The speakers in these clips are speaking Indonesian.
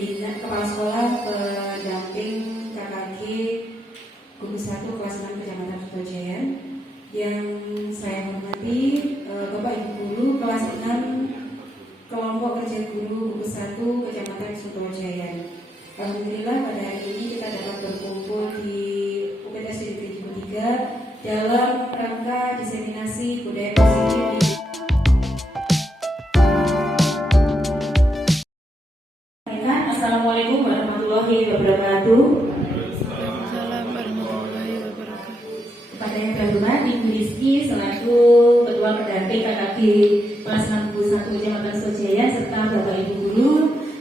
pembina kepala sekolah pendamping KKG Gugus 1 kelas 6 Kecamatan Sutojaya. Yang saya hormati Bapak Ibu Guru kelas 6 kelompok kerja guru Gugus 1 Kecamatan Sutojaya. Alhamdulillah pada hari ini kita dapat berkumpul di UPTS 73 dalam rangka diseminasi budaya positif. Assalamualaikum warahmatullahi wabarakatuh. Kepada yang terhormat Ibu Rizky selaku Ketua Pendamping KKG kelas 61 Kecamatan Sutojaya serta Bapak Ibu Guru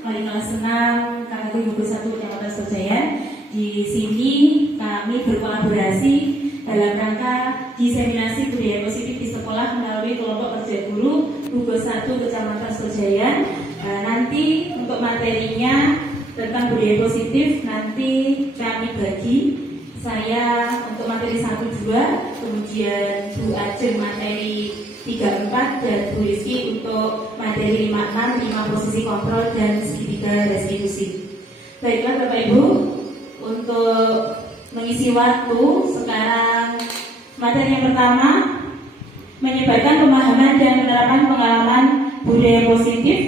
wali kelas 6 KKG Gugus 1 Kecamatan Sutojaya. Di sini kami berkolaborasi dalam rangka diseminasi budaya positif di sekolah melalui kelompok kerja guru Gugus 1 Kecamatan Sutojaya. Nanti untuk materinya tentang budaya positif nanti kami bagi. Saya untuk materi 1-2, kemudian Bu Ajeng materi 3-4 dan Bu Rizky untuk materi 5-6, 5 posisi kontrol dan segitiga restitusi. Baiklah Bapak Ibu, untuk mengisi waktu sekarang materi yang pertama menyebarkan pemahaman dan penerapan pengalaman budaya positif.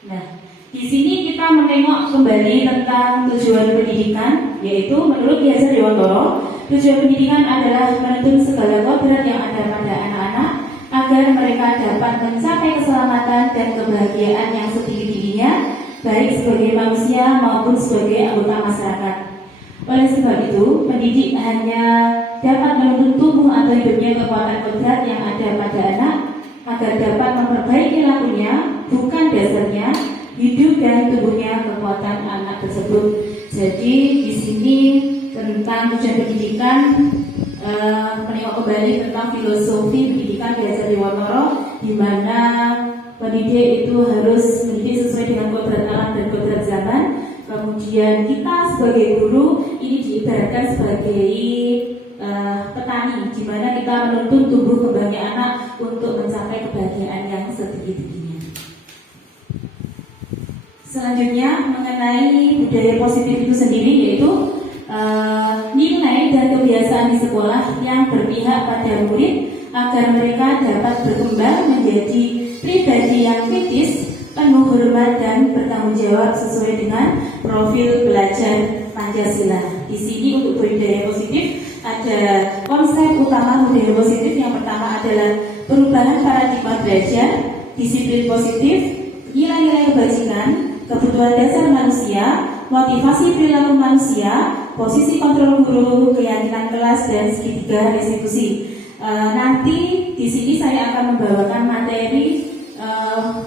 Nah, di sini kita menengok kembali tentang tujuan pendidikan, yaitu menurut Ki Hajar Dewantara, tujuan pendidikan adalah menuntun segala kodrat yang ada pada anak-anak agar mereka dapat mencapai keselamatan dan kebahagiaan yang setinggi-tingginya, baik sebagai manusia maupun sebagai anggota masyarakat. Oleh sebab itu, pendidik hanya dapat menuntun tubuh atau hidupnya kekuatan kodrat yang ada pada anak agar dapat memperbaiki lakunya, bukan dasarnya hidup dan tubuhnya kekuatan anak tersebut. Jadi di sini tentang tujuan pendidikan menengok kembali tentang filosofi pendidikan Ki Hajar Dewantara, di mana pendidik itu harus mendidik sesuai dengan kodrat alam dan kodrat zaman. Kemudian kita sebagai guru ini diibaratkan sebagai petani, di mana kita menuntun tumbuh kembangnya anak untuk mencapai kebahagiaan yang setinggi-tingginya. Selanjutnya mengenai budaya positif itu sendiri, yaitu nilai dan kebiasaan di sekolah yang berpihak pada murid agar mereka dapat berkembang menjadi pribadi yang kritis, penuh hormat dan bertanggung jawab sesuai dengan profil belajar Pancasila. Di sini untuk budaya positif ada konsep utama budaya positif. Yang pertama adalah perubahan paradigma belajar, disiplin positif, nilai-nilai kebajikan, kebutuhan dasar manusia, motivasi perilaku manusia, posisi kontrol guru, keyakinan kelas, dan segitiga restitusi. Nanti di sini saya akan membawakan materi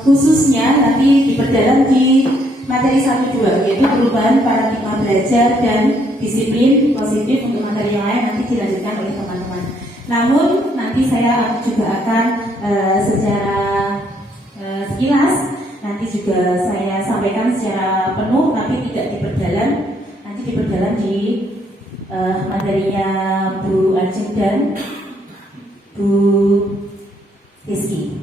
khususnya nanti diperdalam di materi 1-2, yaitu perubahan paradigma belajar dan disiplin positif. Untuk materi yang lain nanti dilanjutkan oleh teman-teman. Namun nanti saya juga akan secara sekilas nanti juga saya sampaikan secara penuh, tapi tidak diperdalam. Nanti diperdalam di materinya Bu Ajeng dan Bu Rizky.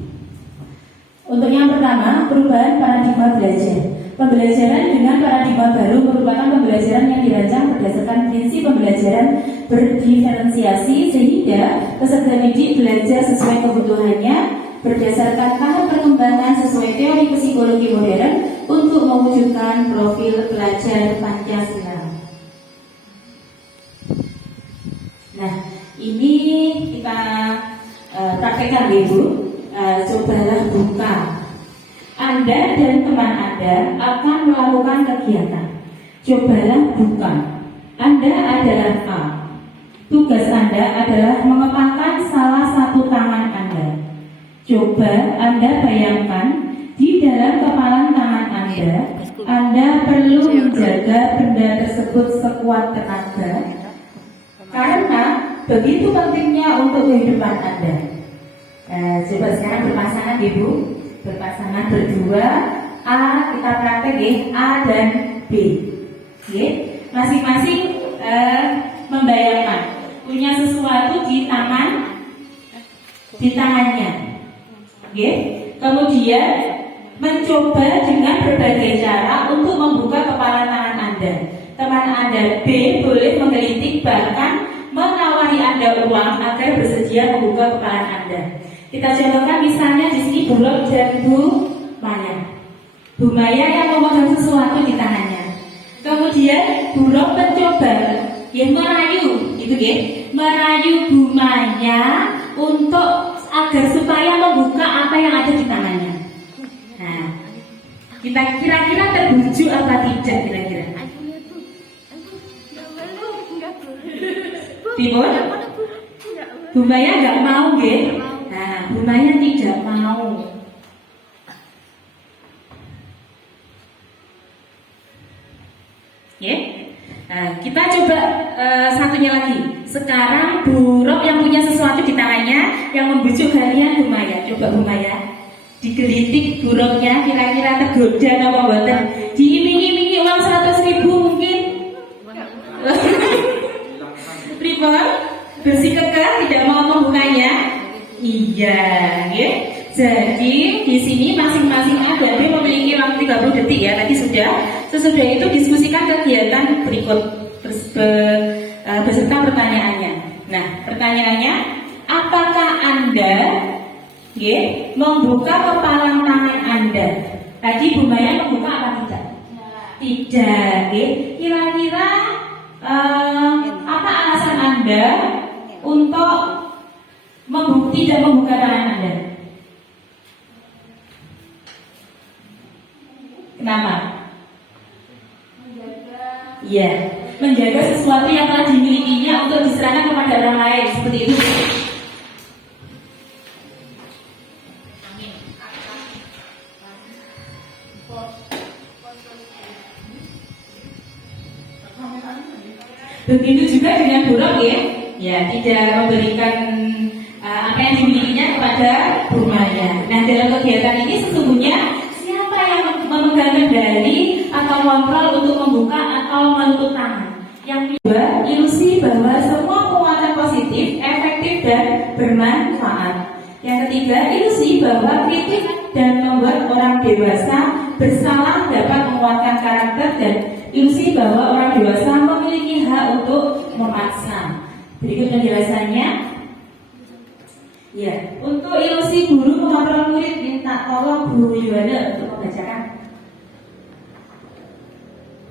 Untuk yang pertama, perubahan paradigma belajar. Pembelajaran dengan paradigma baru merupakan pembelajaran yang dirancang berdasarkan prinsip pembelajaran berdiferensiasi, sehingga peserta didik belajar sesuai kebutuhannya berdasarkan tahap perkembangan sesuai teori psikologi modern untuk mewujudkan profil pelajar Pancasila. Nah, ini kita praktekkan Ibu. Cobalah buka. Anda dan teman Anda akan melakukan kegiatan. Cobalah buka. Anda adalah A. Tugas Anda adalah mengepakkan salah satu tangan Anda. Coba Anda bayangkan di dalam kepalan tangan Anda perlu menjaga benda tersebut sekuat tenaga karena begitu pentingnya untuk kehidupan Anda. Coba sekarang berpasangan Ibu, berpasangan berdua. A kita praktek ya, A dan B. Masing-masing membayangkan punya sesuatu di tangannya. Kemudian mencoba dengan berbagai cara untuk membuka kepala tangan Anda. Teman Anda B boleh menggelitik bahkan menawari Anda uang agar bersedia membuka kepala Anda. Kita contohkan misalnya di sini Bulog dan Bu Maya. Bu Maya yang memegang sesuatu di tangannya. Kemudian Bulog mencoba merayu, gitu ya, merayu Bu Maya untuk agar supaya membuka apa yang ada di tangannya. Nah, kita kira-kira terbujuk apa tidak kira-kira? Timur? Bu Maya nggak mau, ya? Nah, Bu Maya tidak mau. Ya, nah, kita coba satunya lagi. Sekarang buruk yang punya sesuatu di tangannya yang membujuk kalian Bu Maya. Coba Bu Maya digelitik buruknya, kira-kira tergoda apa mboten? Diiming-imingi uang 100.000 mungkin. Pripun? Bersikeras tidak mau membukanya? Iya, ya. Jadi di sini masing-masing adik memiliki waktu 30 detik ya. Tadi sudah. Sesudah itu diskusikan kegiatan berikut beserta pertanyaannya. Nah, pertanyaannya, apakah Anda membuka kepala tangan Anda? Tadi Bu Maya membuka apa tidak? Tidak. Kira-kira apa alasan Anda untuk tidak membuka tangan Anda? Kenapa? Iya, menjaga sesuatu yang telah dimilikinya untuk diserahkan kepada orang lain, seperti itu. Begitu juga dengan buruk ya, tidak memberikan apa yang dimilikinya kepada Bu Maya. Nah, dalam kegiatan ini sesungguhnya siapa yang memegang kendali atau kontrol untuk membuka atau menutup tangan? Yang kedua, ilusi bahwa semua penguatan positif, efektif dan bermanfaat. Yang ketiga, ilusi bahwa kritik dan membuat orang dewasa bersalah dapat menguatkan karakter, dan ilusi bahwa orang dewasa memiliki hak untuk memaksa. Berikut penjelasannya. Ya, untuk ilusi guru mengontrol murid, minta tolong Bu Yuwana untuk membacakan.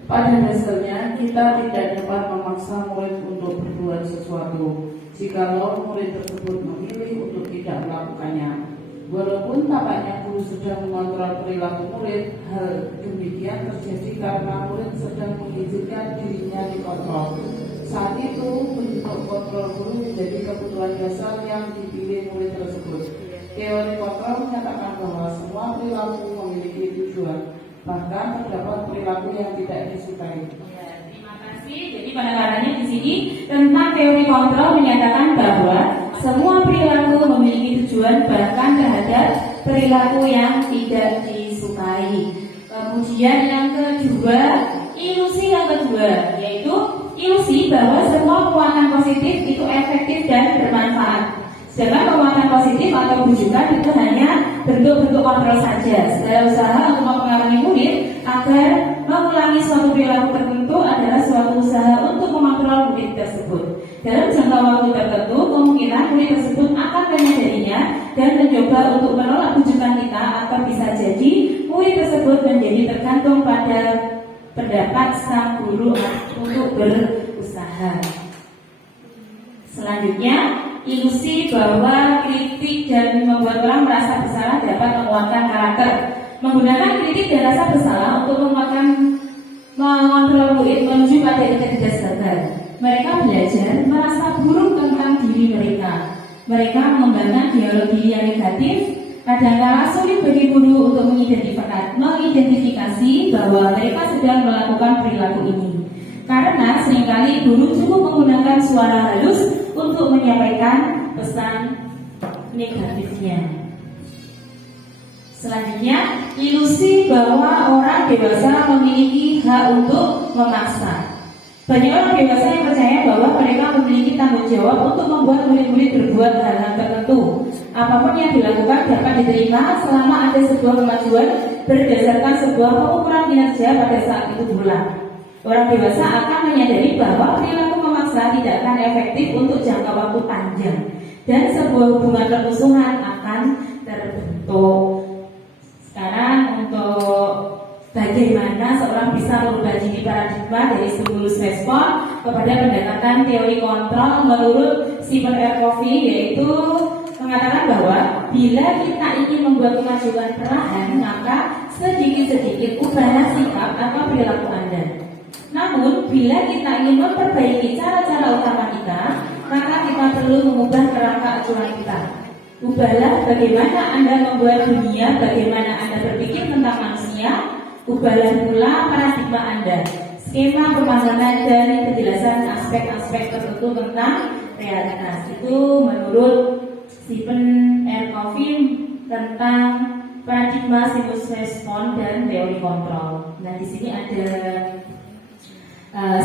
Pada dasarnya kita tidak dapat memaksa murid untuk berbuat sesuatu jikalau murid tersebut memilih untuk tidak melakukannya. Walaupun tampaknya guru sedang mengontrol perilaku murid, hal demikian terjadi karena murid sedang mengizinkan dirinya dikontrol. Saat itu, bentuk kontrol guru menjadi kebutuhan dasar yang dipilih murid tersebut. Teori kontrol menyatakan bahwa semua perilaku memiliki tujuan, bahkan terdapat perilaku yang tidak disukai. Ya, terima kasih. Jadi penekanannya di sini tentang teori kontrol menyatakan bahwa semua perilaku memiliki tujuan, bahkan terhadap perilaku yang tidak disukai. Kemudian yang kedua, ilusi yang kedua, yaitu ilusi bahwa semua penguatan positif itu efektif dan bermanfaat. Sedangkan penguatan positif atau bujukan itu hanya bentuk-bentuk kontrol saja. Segala usaha untuk mempengaruhi murid agar mengulangi suatu perilaku tertentu adalah suatu usaha untuk mengontrol murid tersebut. Dalam jangka waktu tertentu, kemungkinan murid tersebut akan menyadarinya dan mencoba untuk menolak bujukan kita, atau bisa jadi murid tersebut menjadi tergantung pada pendapat sang guru untuk berusaha. Selanjutnya, ilusi bahwa kritik dan membuat orang merasa bersalah dapat menguatkan karakter. Menggunakan kritik dan rasa bersalah untuk mengontrol murid menuju pada integritas gagal. Mereka belajar merasa buruk tentang diri mereka. Mereka mengembangkan dialog yang negatif. Kadang-kala sulit bagi guru untuk mengidentifikasi bahwa mereka sedang melakukan perilaku ini, karena seringkali guru cukup menggunakan suara halus untuk menyampaikan pesan negatifnya. Selanjutnya, ilusi bahwa orang dewasa memiliki hak untuk memaksa. Banyak orang dewasa yang percaya bahwa mereka memiliki tanggung jawab untuk membuat murid-murid berbuat hal-hal tertentu apapun yang dilakukan dapat diterima selama ada sebuah kemajuan berdasarkan sebuah pengukuran kinerja pada saat itu pula. Orang dewasa akan menyadari bahwa perilaku memaksa tidak akan efektif untuk jangka waktu panjang dan sebuah hubungan permusuhan akan terbentuk. Sekarang untuk bagaimana seorang bisa merubah diri paradigma dari stimulus respon kepada pendekatan teori kontrol menurut Stephen R. Covey, yaitu mengatakan bahwa bila kita ingin membuat kemajuan perlahan, maka sedikit-sedikit ubahlah sikap atau perilaku Anda. Namun, bila kita ingin memperbaiki cara-cara utama kita, maka kita perlu mengubah kerangka acuan kita. Ubahlah bagaimana Anda membuat dunia, bagaimana Anda berpikir tentang manusia. Ubahlah pula paradigma Anda, skema pemahaman dan kejelasan aspek-aspek tertentu tentang realitas. Itu menurut Stephen R. Covey tentang paradigma stimulus respon dan teori kontrol. Nah, di sini ada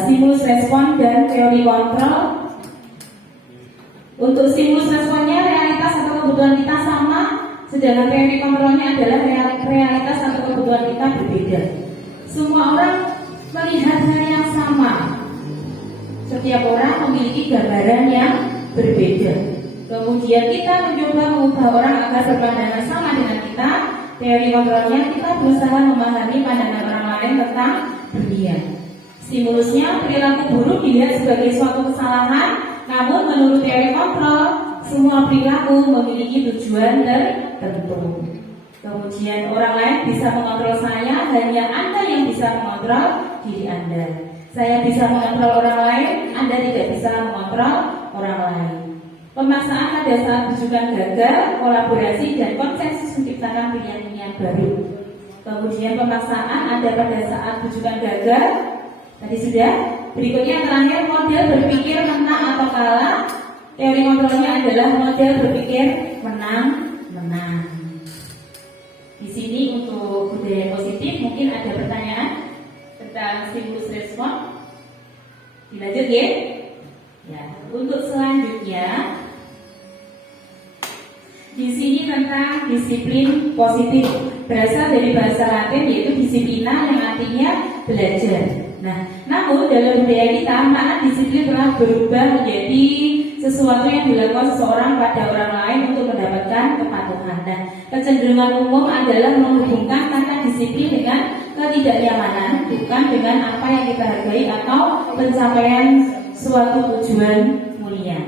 stimulus respon dan teori kontrol. Untuk stimulus responnya realitas atau kebutuhan kita sama, sedangkan teori kontrolnya adalah realitas atau kebutuhan kita berbeda. Semua orang melihat hal yang sama. Setiap orang memiliki gambaran yang berbeda. Kemudian kita mencoba mengubah orang agar berpandangan sama dengan kita. Teori kontrolnya kita berusaha memahami pandangan orang lain tentang dunia. Stimulusnya perilaku buruk dilihat sebagai suatu kesalahan, namun menurut teori kontrol semua perilaku memiliki tujuan tertentu. Kemudian orang lain bisa mengontrol saya, hanya Anda yang bisa mengontrol diri Anda. Saya bisa mengontrol orang lain, Anda tidak bisa mengontrol orang lain. Pemaksaan pada saat bujukan gagal, kolaborasi dan konsensus menciptakan pilihan-pilihan baru. Kemudian pemaksaan ada pada saat bujukan gagal. Tadi sudah. Berikutnya terakhir, model berpikir menang atau kalah. Teori kontrolnya adalah model berpikir menang-menang. Di sini untuk budaya positif mungkin ada pertanyaan tentang stimulus respon. Dilanjut ya. Ya, untuk selanjutnya di sini tentang disiplin positif, berasal dari bahasa Latin yaitu disiplina yang artinya belajar. Nah, namun dalam budaya kita makna disiplin telah berubah menjadi sesuatu yang dilakukan seseorang pada orang lain untuk mendapatkan kepatuhan. Nah, kecenderungan umum adalah menghubungkan kata disiplin dengan ketidaknyamanan, bukan dengan apa yang kita hargai atau pencapaian suatu tujuan mulia.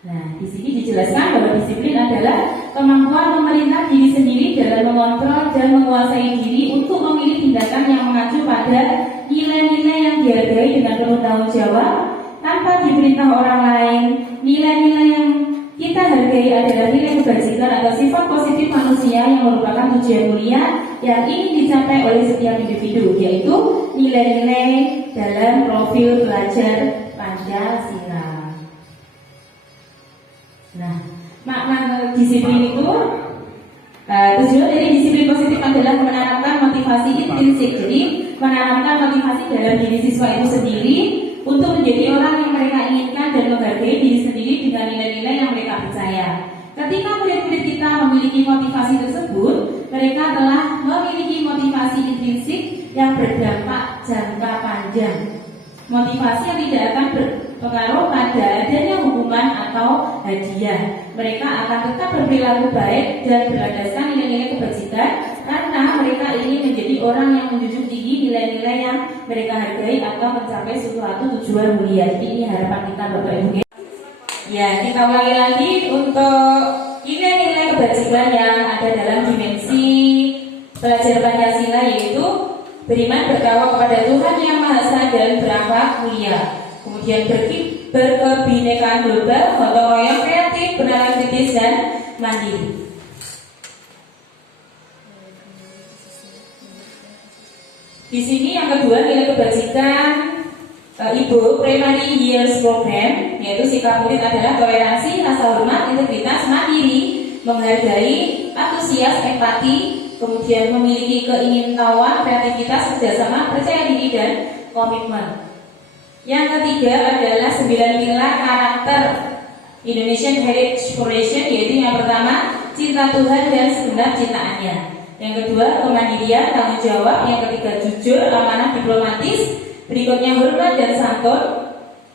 Nah, di sini dijelaskan bahwa disiplin adalah kemampuan memerintah diri sendiri dalam mengontrol dan menguasai diri untuk memilih tindakan yang mengacu pada nilai-nilai yang dihargai dengan penuh tanggung jawab tanpa diperintah orang lain. Nilai-nilai yang kita hargai adalah nilai kebajikan atau sifat positif manusia yang merupakan tujuan mulia yang ingin dicapai oleh setiap individu, yaitu nilai-nilai dalam profil pelajar Pancasila. Nah, makna disiplin itu tujuan dari disiplin positif adalah menanamkan motivasi intrinsik. Jadi menanamkan motivasi dalam diri siswa itu sendiri untuk menjadi orang yang mereka inginkan dan menghargai diri sendiri dengan nilai-nilai yang mereka percaya. Ketika murid-murid kita memiliki motivasi tersebut, mereka telah memiliki motivasi intrinsik yang berdampak jangka panjang. Motivasi yang tidak akan berpengaruh pada adanya hukuman atau hadiah. Mereka akan tetap berperilaku baik dan berlandaskan nilai-nilai kebajikan karena mereka ingin menjadi orang yang menjunjung tinggi nilai-nilai yang mereka hargai atau mencapai suatu tujuan mulia. Jadi ini harapan kita Bapak Ibu. Ya, kita ulangi lagi untuk nilai-nilai kebajikan yang ada dalam dimensi pelajar Pancasila, yaitu beriman bertakwa kepada Tuhan Yang Maha Esa dan berakhlak mulia. Kemudian berkebinekaan global, gotong royong, kreatif, bernalar kritis dan mandiri. Di sini yang kedua nilai kebajikan Ibu Primary Years Program, yaitu sikap murid adalah toleransi, rasa hormat, integritas, mandiri, menghargai, antusias, empati, kemudian memiliki keingintahuan, kreativitas, kerjasama, percaya diri dan komitmen. Yang ketiga adalah 9 pilar karakter Indonesian Heritage Foundation, yaitu yang pertama cinta Tuhan dan segenap ciptaannya. Yang kedua kemandirian, tanggung jawab. Yang ketiga jujur, amanah, diplomatis. Berikutnya hormat dan santun.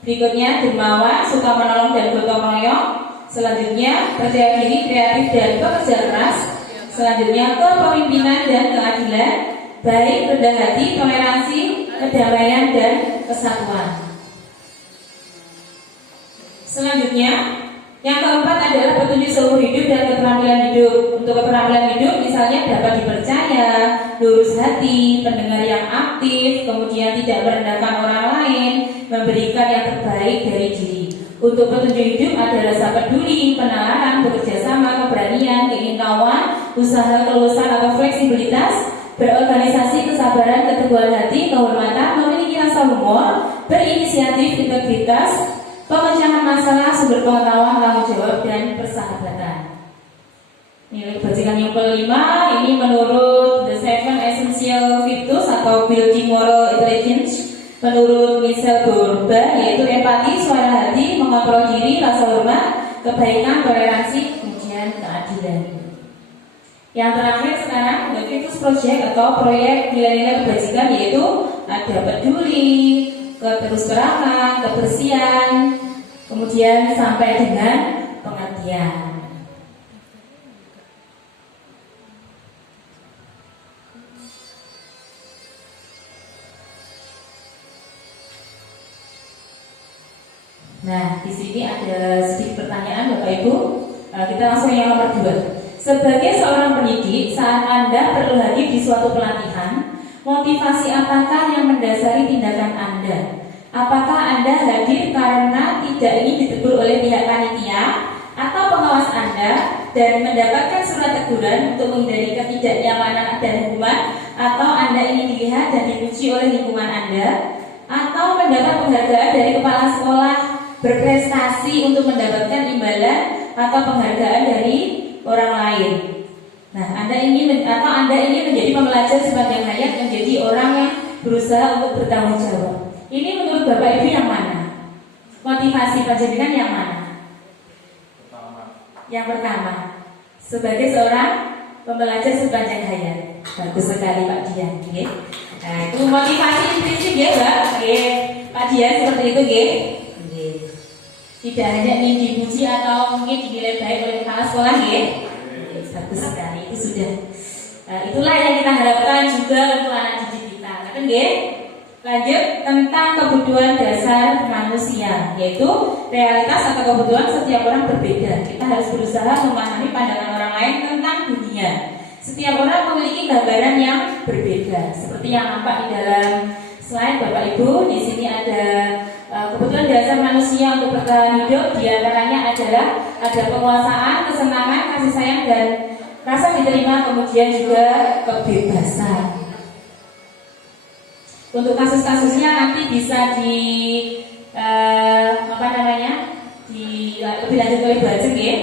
Berikutnya dermawan, suka menolong dan gotong royong. Selanjutnya percaya diri, kreatif dan pekerja keras. Selanjutnya kepemimpinan dan keadilan, baik, rendah hati, toleransi, kedamaian dan kesatuan. Selanjutnya, yang keempat adalah petunjuk seumur hidup dan keterampilan hidup. Untuk keterampilan hidup misalnya dapat dipercaya, lurus hati, pendengar yang aktif, kemudian tidak merendahkan orang lain, memberikan yang terbaik dari diri. Untuk petunjuk hidup ada rasa peduli, penalaran, bekerja sama, keberanian, keinginan, usaha, kelulusan atau fleksibilitas, berorganisasi, kesabaran, keteguhan hati, kehormatan, memiliki rasa humor, berinisiatif, integritas, pemecahan masalah, sumber pengetahuan, tanggung jawab, dan persahabatan. Nilai bajingan yang kelima ini menurut The Seven Essential Virtues atau Building Moral Intelligence menurut Michelle Bourba, yaitu empati, suara hati, mengontrol diri, rasa hormat, kebaikan, toleransi, kemudian keadilan. Yang terakhir sekarang The Virtues Project atau proyek nilai-nilai kebajikan, yaitu ada peduli, keterusterangan, kebersihan, kemudian sampai dengan pengertian. Nah, di sini ada sedikit pertanyaan Bapak Ibu. Kita langsung yang nomor 2. Sebagai seorang pendidik, saat Anda perlu hadir di suatu pelatihan, motivasi apakah yang mendasari tindakan Anda? Apakah Anda hadir karena tidak ingin ditegur oleh pihak panitia atau pengawas Anda dan mendapatkan surat teguran untuk menghindari ketidaknyamanan dan hukuman, atau Anda ingin dilihat dan dipuji oleh lingkungan Anda, atau mendapat penghargaan dari kepala sekolah, berprestasi untuk mendapatkan imbalan atau penghargaan dari orang lain? Nah, Anda ingin menjadi pembelajar sepanjang hayat, menjadi orang yang berusaha untuk bertanggung jawab. Ini menurut Bapak Ibu yang mana? Motivasi panjenengan yang mana? Yang pertama, sebagai seorang pembelajar sepanjang hayat. Bagus sekali Pak Dian. Okay. Nah, itu motivasi prinsip ya Mbak. Okay. Pak Dian seperti itu, okay. Okay. Tidak hanya ingin dipuji atau mungkin dinilai baik oleh kepala sekolah, okay. Bagus sekali, itu sudah. Itulah yang kita harapkan juga untuk anak didik kita. Okay. Lanjut tentang kebutuhan dasar manusia, yaitu realitas atau kebutuhan setiap orang berbeda. Kita harus berusaha memahami pandangan orang lain tentang dunia. Setiap orang memiliki gambaran yang berbeda. Seperti yang nampak di dalam slide Bapak Ibu, di sini ada kebutuhan dasar manusia untuk bertahan hidup. Di antaranya adalah ada penguasaan, kesenangan, kasih sayang, dan rasa diterima, kemudian juga kebebasan. Untuk kasus-kasusnya nanti bisa lebih lanjut oleh Bu Ajeng ya.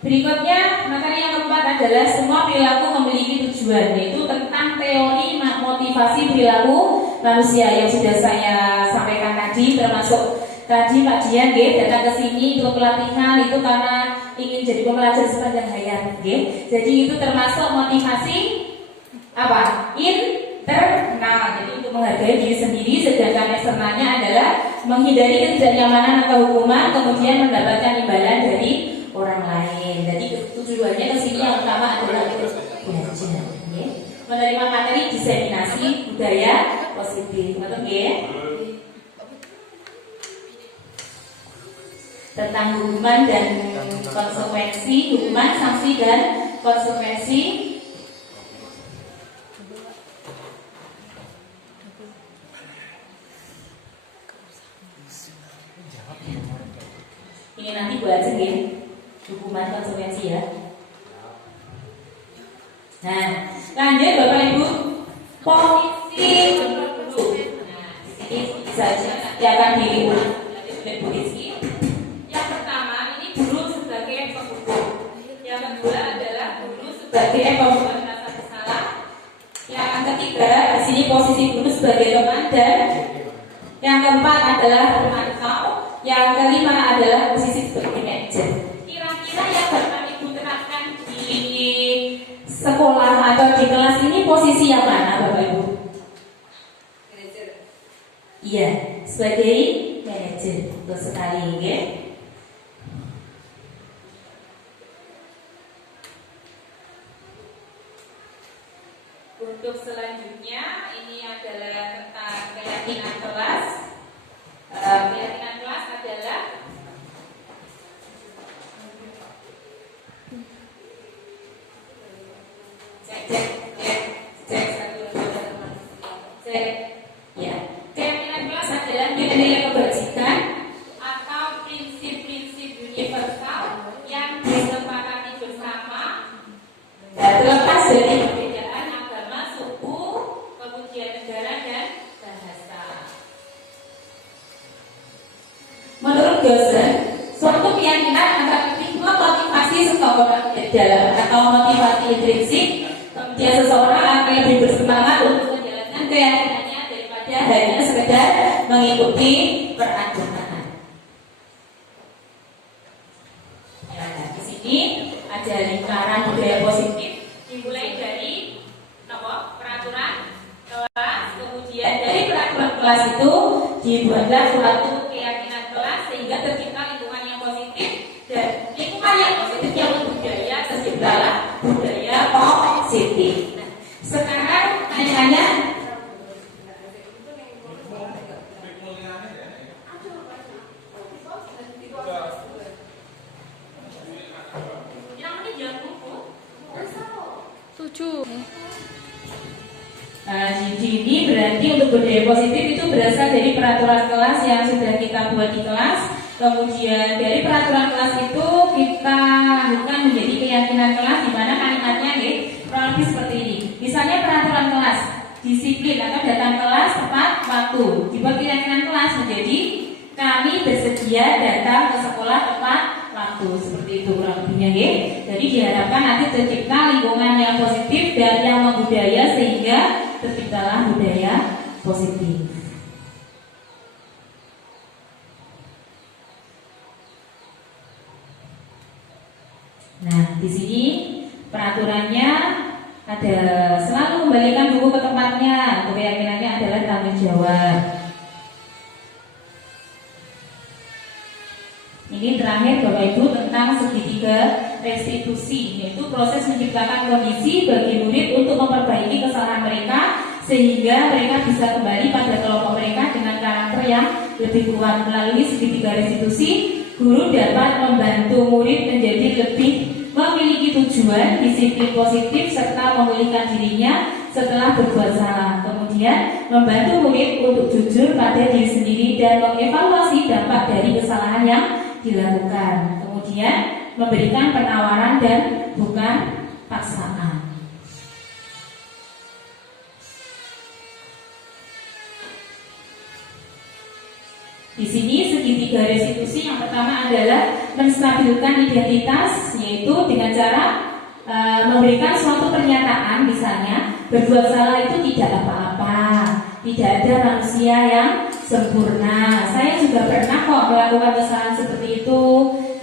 Berikutnya materi yang keempat adalah semua perilaku memiliki tujuan, yaitu tentang teori motivasi perilaku manusia yang sudah saya sampaikan tadi, termasuk tadi Pak Dian datang ke sini untuk pelatihan itu karena ingin jadi pembelajar sepanjang hayat. Jadi itu termasuk motivasi apa? Internal. Jadi untuk menghargai diri sendiri, sedangkan eksternalnya adalah menghindari ketidaknyamanan atau hukuman, kemudian mendapatkan imbalan dari orang lain. Jadi tujuannya ke sini yang utama adalah untuk belajar, menerima materi diseminasi budaya positif. Betul ya? Tentang hukuman dan konsekuensi, hukuman, sanksi dan konsekuensi. Ini nanti Bu Ajeng ya, hukuman konsekuensi ya. Nah, lanjut Bapak Ibu, polisi guru. Nah, ini saja yang akan diulang oleh polisi. Yang pertama ini guru sebagai penghukum. Yang kedua adalah guru sebagai pembuat rasa bersalah. Yang ketiga di sini posisi guru sebagai komandan. Yang keempat adalah pemantau. Yang kelima adalah posisi sebagai manajer. Kira-kira yang Bapak Ibu terapkan di sekolah atau di kelas ini posisi yang mana Bapak Ibu? Manajer. Iya, sebagai manajer. Betul sekali, ya. Untuk selanjutnya ini adalah tentang keyakinan kelas. Keyakinan kelas adalah cek. Ya, keyakinan kelas adalah nilai kebajikan atau prinsip-prinsip universal yang disepakati bersama. Terlepas dari perbedaan agama, suku, kemudian negara dan bahasa. Menurut Gossen, suatu keyakinan akan memotivasi seseorang dalam atau motivasi intrinsik, kemudian seseorang akan lebih bersemangat untuk menjalankan keyakinannya daripada hanya sekedar mengikuti peraturan. Ya, di sini ada lingkaran budaya positif dimulai dari peraturan kelas, kemudian dari peraturan kelas itu dibuatlah suatu keyakinan kelas sehingga tercipta lingkungan yang positif, dan lingkungan yang positif yang berbudaya terciptalah budaya positif. Nah, sekarang tanya-tanya. Nah, di sini berarti untuk budaya positif itu berasal dari peraturan kelas yang sudah kita buat di kelas. Kemudian dari peraturan kelas itu kita lanjutkan menjadi keyakinan kelas, di mana kalimatnya kurang lebih seperti ini. Misalnya peraturan kelas, disiplin atau datang kelas tepat waktu. Dibuat keyakinan kelas menjadi kami bersedia datang ke sekolah tepat waktu, seperti itu kurang lebihnya, ya. Jadi diharapkan nanti tercipta lingkungan yang positif dan yang membudaya sehingga terciptalah budaya positif. Nah, di sini peraturannya ada selalu kembalikan buku ke tempatnya. Keyakinannya adalah tanggung jawab. Ini terakhir Bapak Ibu tentang segitiga restitusi, yaitu proses menciptakan kondisi bagi murid untuk memperbaiki kesalahan mereka sehingga mereka bisa kembali pada kelompok mereka dengan karakter yang lebih kuat. Melalui segitiga restitusi, guru dapat membantu murid menjadi lebih memiliki tujuan, disiplin positif, serta memulihkan dirinya setelah berbuat salah. Kemudian membantu murid untuk jujur pada diri sendiri dan mengevaluasi dampak dari kesalahan yang dilakukan. Kemudian memberikan penawaran dan bukan paksaan. Di sini segitiga restitusi yang pertama adalah menstabilkan identitas, yaitu dengan cara memberikan suatu pernyataan, misalnya berbuat salah itu tidak apa-apa, tidak ada manusia yang sempurna. Saya juga pernah kok melakukan kesalahan seperti itu.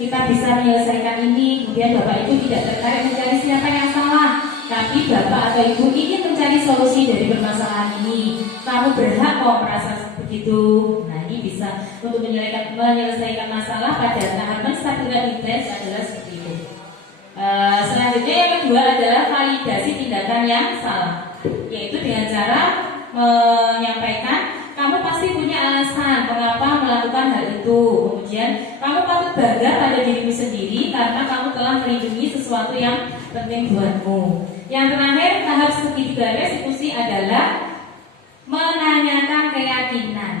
Kita bisa menyelesaikan ini. Kemudian Bapak Ibu tidak tertarik mencari siapa yang salah, tapi Bapak atau Ibu ingin mencari solusi dari permasalahan ini. Kamu berhak kok merasa begitu. Nah, ini bisa untuk menyelesaikan masalah pada tahap menstabilkan identitas adalah seperti itu. Selanjutnya yang kedua adalah validasi tindakan yang salah, yaitu dengan cara menyampaikan kamu pasti punya alasan mengapa melakukan hal itu. Kemudian kamu patut bangga pada dirimu sendiri karena kamu telah melindungi sesuatu yang penting buatmu. Yang terakhir, tahap segitiga restitusi adalah menanyakan keyakinan.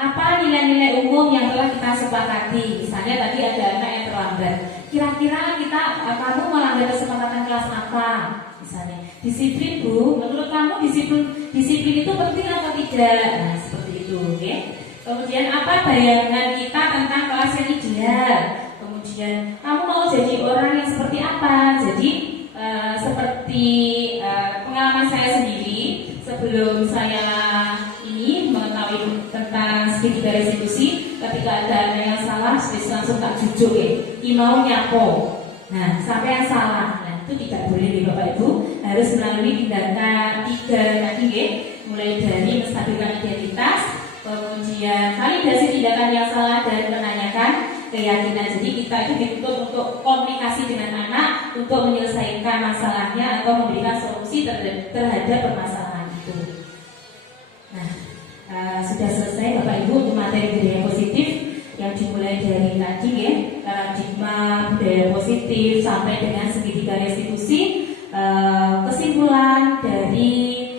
Apa nilai-nilai umum yang telah kita sepakati? Misalnya tadi ada anak yang terlambat. Kira-kira kamu melanggar kesepakatan kelas apa? Misalnya disiplin, Bu. Menurut kamu disiplin itu penting atau tidak? Nah, seperti itu, oke. Kemudian apa bayangan kita tentang kelas yang ideal? Kemudian kamu mau jadi orang yang seperti apa? Jadi seperti pengalaman saya sendiri sebelum saya ini mengetahui tentang segitiga restitusi. Ketika ada anak yang salah, langsung tak jujuk ya. Imau nyapo. Nah, sampai yang salah. Nah, itu tidak boleh nih Bapak Ibu. Harus melalui tindakan 3 tadi ya. Mulai dari menstabilkan identitas, kemudian validasi tindakan yang salah dan menanyakan keyakinan. Jadi kita itu dituntut untuk komunikasi dengan anak untuk menyelesaikan masalahnya atau memberikan solusi terhadap permasalahan itu. Nah, sudah selesai Bapak Ibu untuk materi budaya positif yang dimulai dari tadi ya, paradigma budaya positif sampai dengan segitiga restitusi. Kesimpulan dari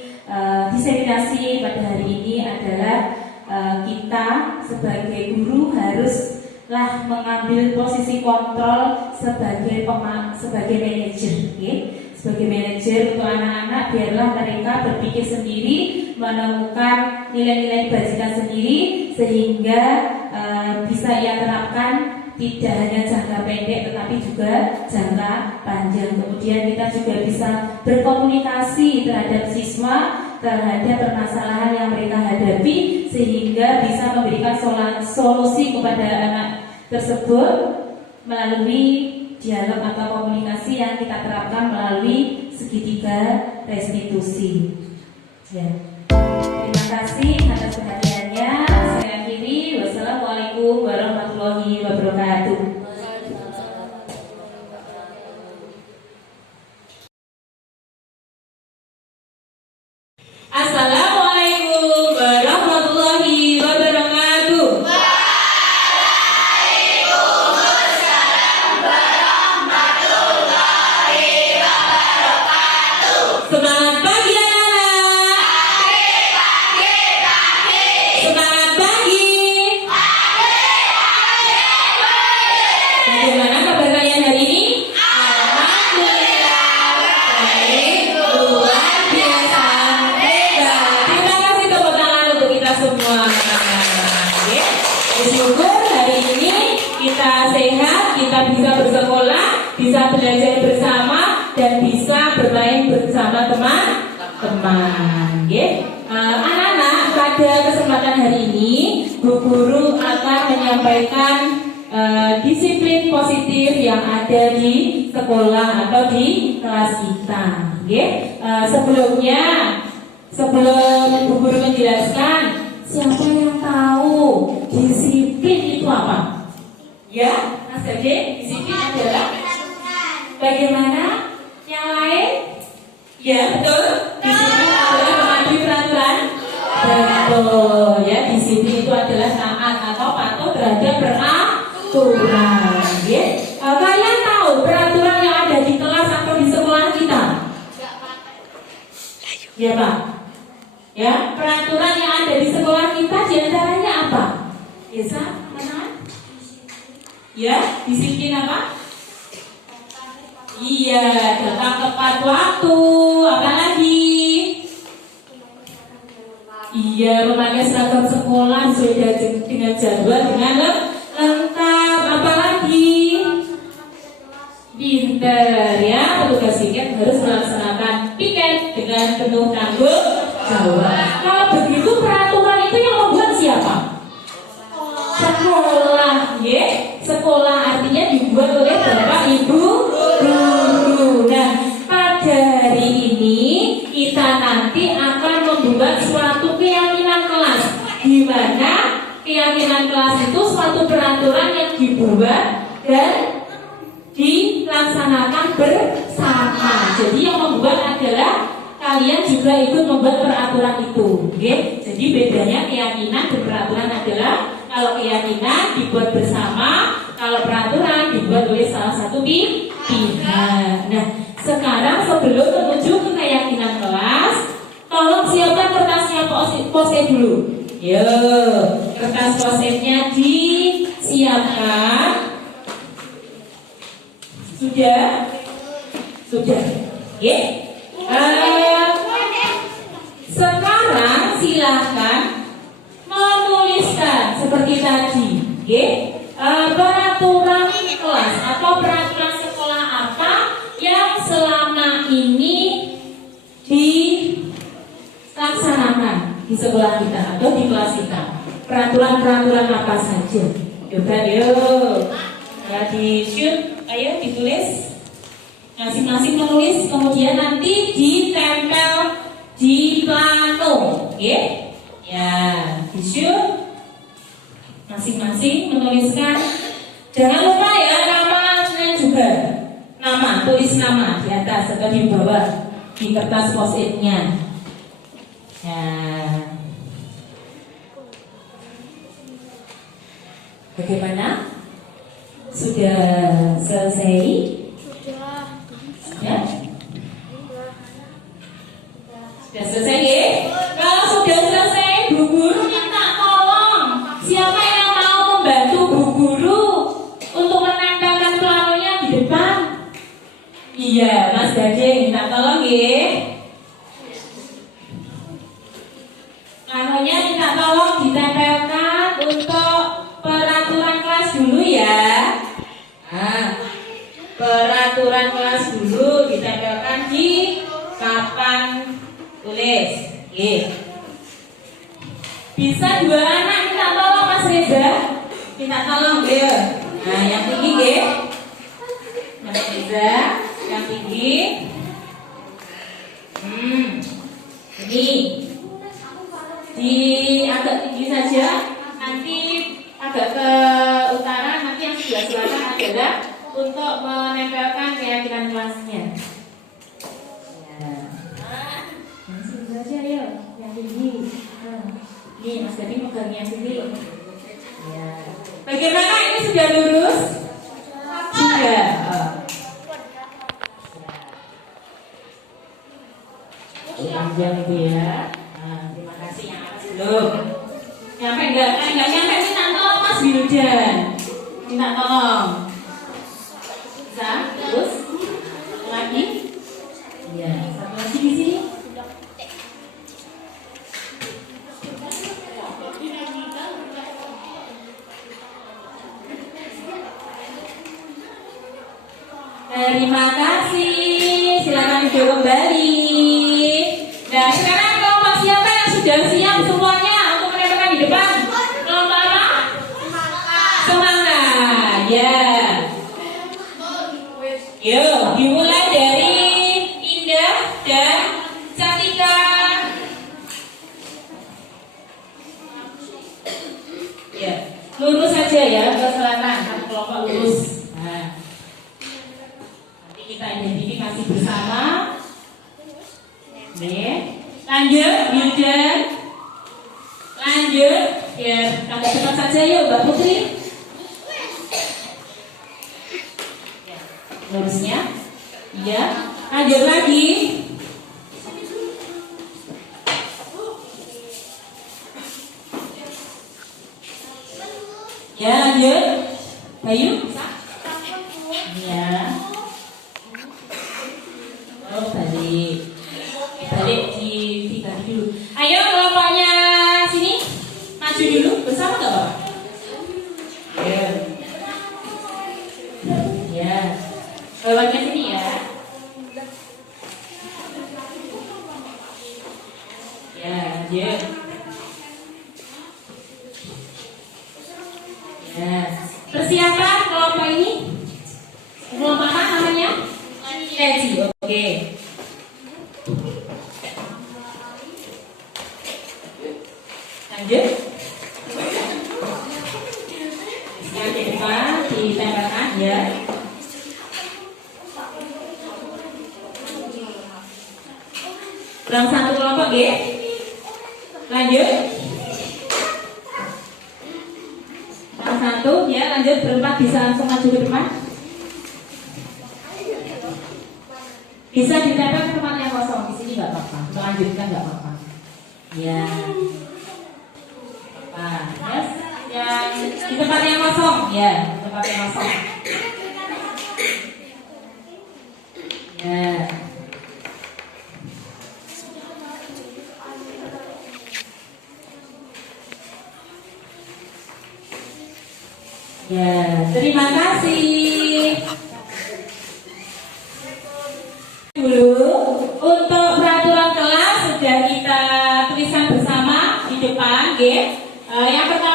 diseminasi pada hari ini adalah kita sebagai guru haruslah mengambil posisi kontrol sebagai manajer, okay? Sebagai manajer untuk anak-anak, biarlah mereka berpikir sendiri, menemukan nilai-nilai kebajikan sendiri, sehingga bisa ia terapkan tidak hanya jangka pendek tetapi juga jangka panjang. Kemudian kita juga bisa berkomunikasi terhadap siswa, terhadap permasalahan yang mereka hadapi, sehingga bisa memberikan solusi kepada anak tersebut melalui dialog atau komunikasi yang kita terapkan melalui segitiga restitusi. Ya. Terima kasih atas perhatiannya. Saya akhiri. Wassalamualaikum warahmatullahi wabarakatuh. Assalamualaikum warahmatullahi wabarakatuh. Waalaikumsalam warahmatullahi wabarakatuh. Semangat pagi anak-anak. Semangat pagi. Bagaimana kabar kalian hari ini? Alhamdulillah baik, luar biasa. Terima kasih tepuk tangan untuk kita semua. Bersyukur hari ini kita sehat, kita bisa bersekolah, bisa belajar bersama, dan bisa bermain bersama teman-teman. Anak-anak, pada kesempatan hari ini Bu Guru akan menyampaikan disiplin positif yang ada di sekolah atau di kelas kita. Sebelum Bu Guru menjelaskan, siapa yang tahu disiplin itu apa? Ya, Mas Gade, disiplin adalah bagaimana? Yang lain? Ya, betul. Disiplin adalah mematuhi peraturan. Betul. Ya, disiplin itu adalah taat atau patuh terhadap peraturan. Kalian tahu peraturan yang ada di kelas atau di sekolah kita? Ya, Pak. Ya, peraturan yang ada di sekolah kita diantaranya apa? Bisa, teman-teman? Ya, disiplin apa? Iya, datang tepat waktu. Apa lagi? Iya, memakai seragam sekolah sesuai dengan jadwal dengan lengkap. Apa lagi? Pinter ya, petugas piket harus melaksanakan piket dengan penuh tanggung jawab. Kalau begitu peraturan itu yang membuat siapa? Sekolah, ya. Sekolah artinya dibuat oleh Bapak Ibu guru. Nah, pada hari ini kita nanti akan membuat suatu keyakinan kelas, di mana keyakinan kelas itu suatu peraturan yang dibuat dan dilaksanakan bersama. Jadi yang membuat adalah kalian juga ikut membuat peraturan itu. Jadi bedanya keyakinan dan peraturan adalah kalau keyakinan dibuat bersama, kalau peraturan dibuat oleh salah satu pihak. Nah, sekarang sebelum menuju ke keyakinan kelas, tolong siapkan kertasnya post-it dulu. Yo, kertas post-itnya disiapkan. Sudah? Sudah. Sekarang silahkan menuliskan seperti tadi, peraturan kelas atau peraturan sekolah apa yang selama ini dilaksanakan di sekolah kita atau di kelas kita. peraturan-peraturan apa saja? Coba yuk. Nah, di shoot, ayo ditulis. Masing-masing menulis, kemudian nanti ditempel di plano, oke? Ya, di shoot. Masing-masing menuliskan. Jangan lupa ya namanya juga. Nama, tulis nama di atas atau di bawah di kertas post-it-nya. Ya. Bagaimana? Sudah selesai? Ya? Sudah selesai ya? Kalau sudah selesai, Bu Guru minta tolong. Siapa yang mau membantu Bu Guru untuk menempelkan planonya di depan? Iya, Mas Gading minta tolong ya. Planonya minta tolong ditempelkan untuk peraturan kelas dulu ya. Nah, peraturan kelas dulu ditempelkan di papan tulis. Oke. Bisa dua anak minta tolong Mas Reza? Minta tolong ya. Nah, yang tinggi ya. Mas Reza, yang tinggi. Ini di agak tinggi saja. Nanti agak ke utara, nanti yang sebelah selatan adalah untuk menempelkan keyakinan kelasnya. Ya. Langsung saja ya, yang tinggi. Nih Mas Gading pegang yang sini. Ya. Bagaimana ini sudah lurus? Sudah. Panjang itu ya. Nah, terima kasih yang atas belum. Nyampe enggak nyampe minta tolong Mas Wildan. Minta tolong. Bisa? Terus? Lagi? Iya, satu lagi di sini. Terima kasih. Silakan duduk kembali. Nah, sekarang kelompok siapa yang sudah siap semuanya untuk menempelkan di depan? Kelompok apa? Semangat. Ya. Yuk, dimulai dari Indah dan Cantika. Ya, lurus saja ya ke selatan. Satu kelompok lurus. Nah, nanti kita identifikasi bersama. Nih, lanjut, Yudan. Lanjut, biar agak cepat saja yuk, Mbak Putri. Lurusnya, iya. Lanjut lagi. Ya, lanjut. Bayu, iya. Oh, balik. Balik di tiga dulu. Ayo kelompoknya sini, maju dulu bersama nggak Pak? Ya. Ya. Kelompoknya sini ya. Ya, lanjut. Ya. Persiapan kelompok ini. Kelompok apa namanya? Leci. Oke. Lanjut. Yang di depan ditempelkan ya. Kurang satu kelompok ya. Lanjut. Kurang satu ya. Lanjut berempat bisa langsung maju ke depan. Bisa ditempel ke tempat yang kosong. Di sini nggak apa-apa. Melanjutkan nggak apa-apa. Ya. Nah, yes. Yang di tempat yang kosong, ya, di tempat yang kosong. Ya. Ya, terima kasih. Dulu untuk peraturan kelas sudah kita tuliskan bersama di depan, ya. Yang pertama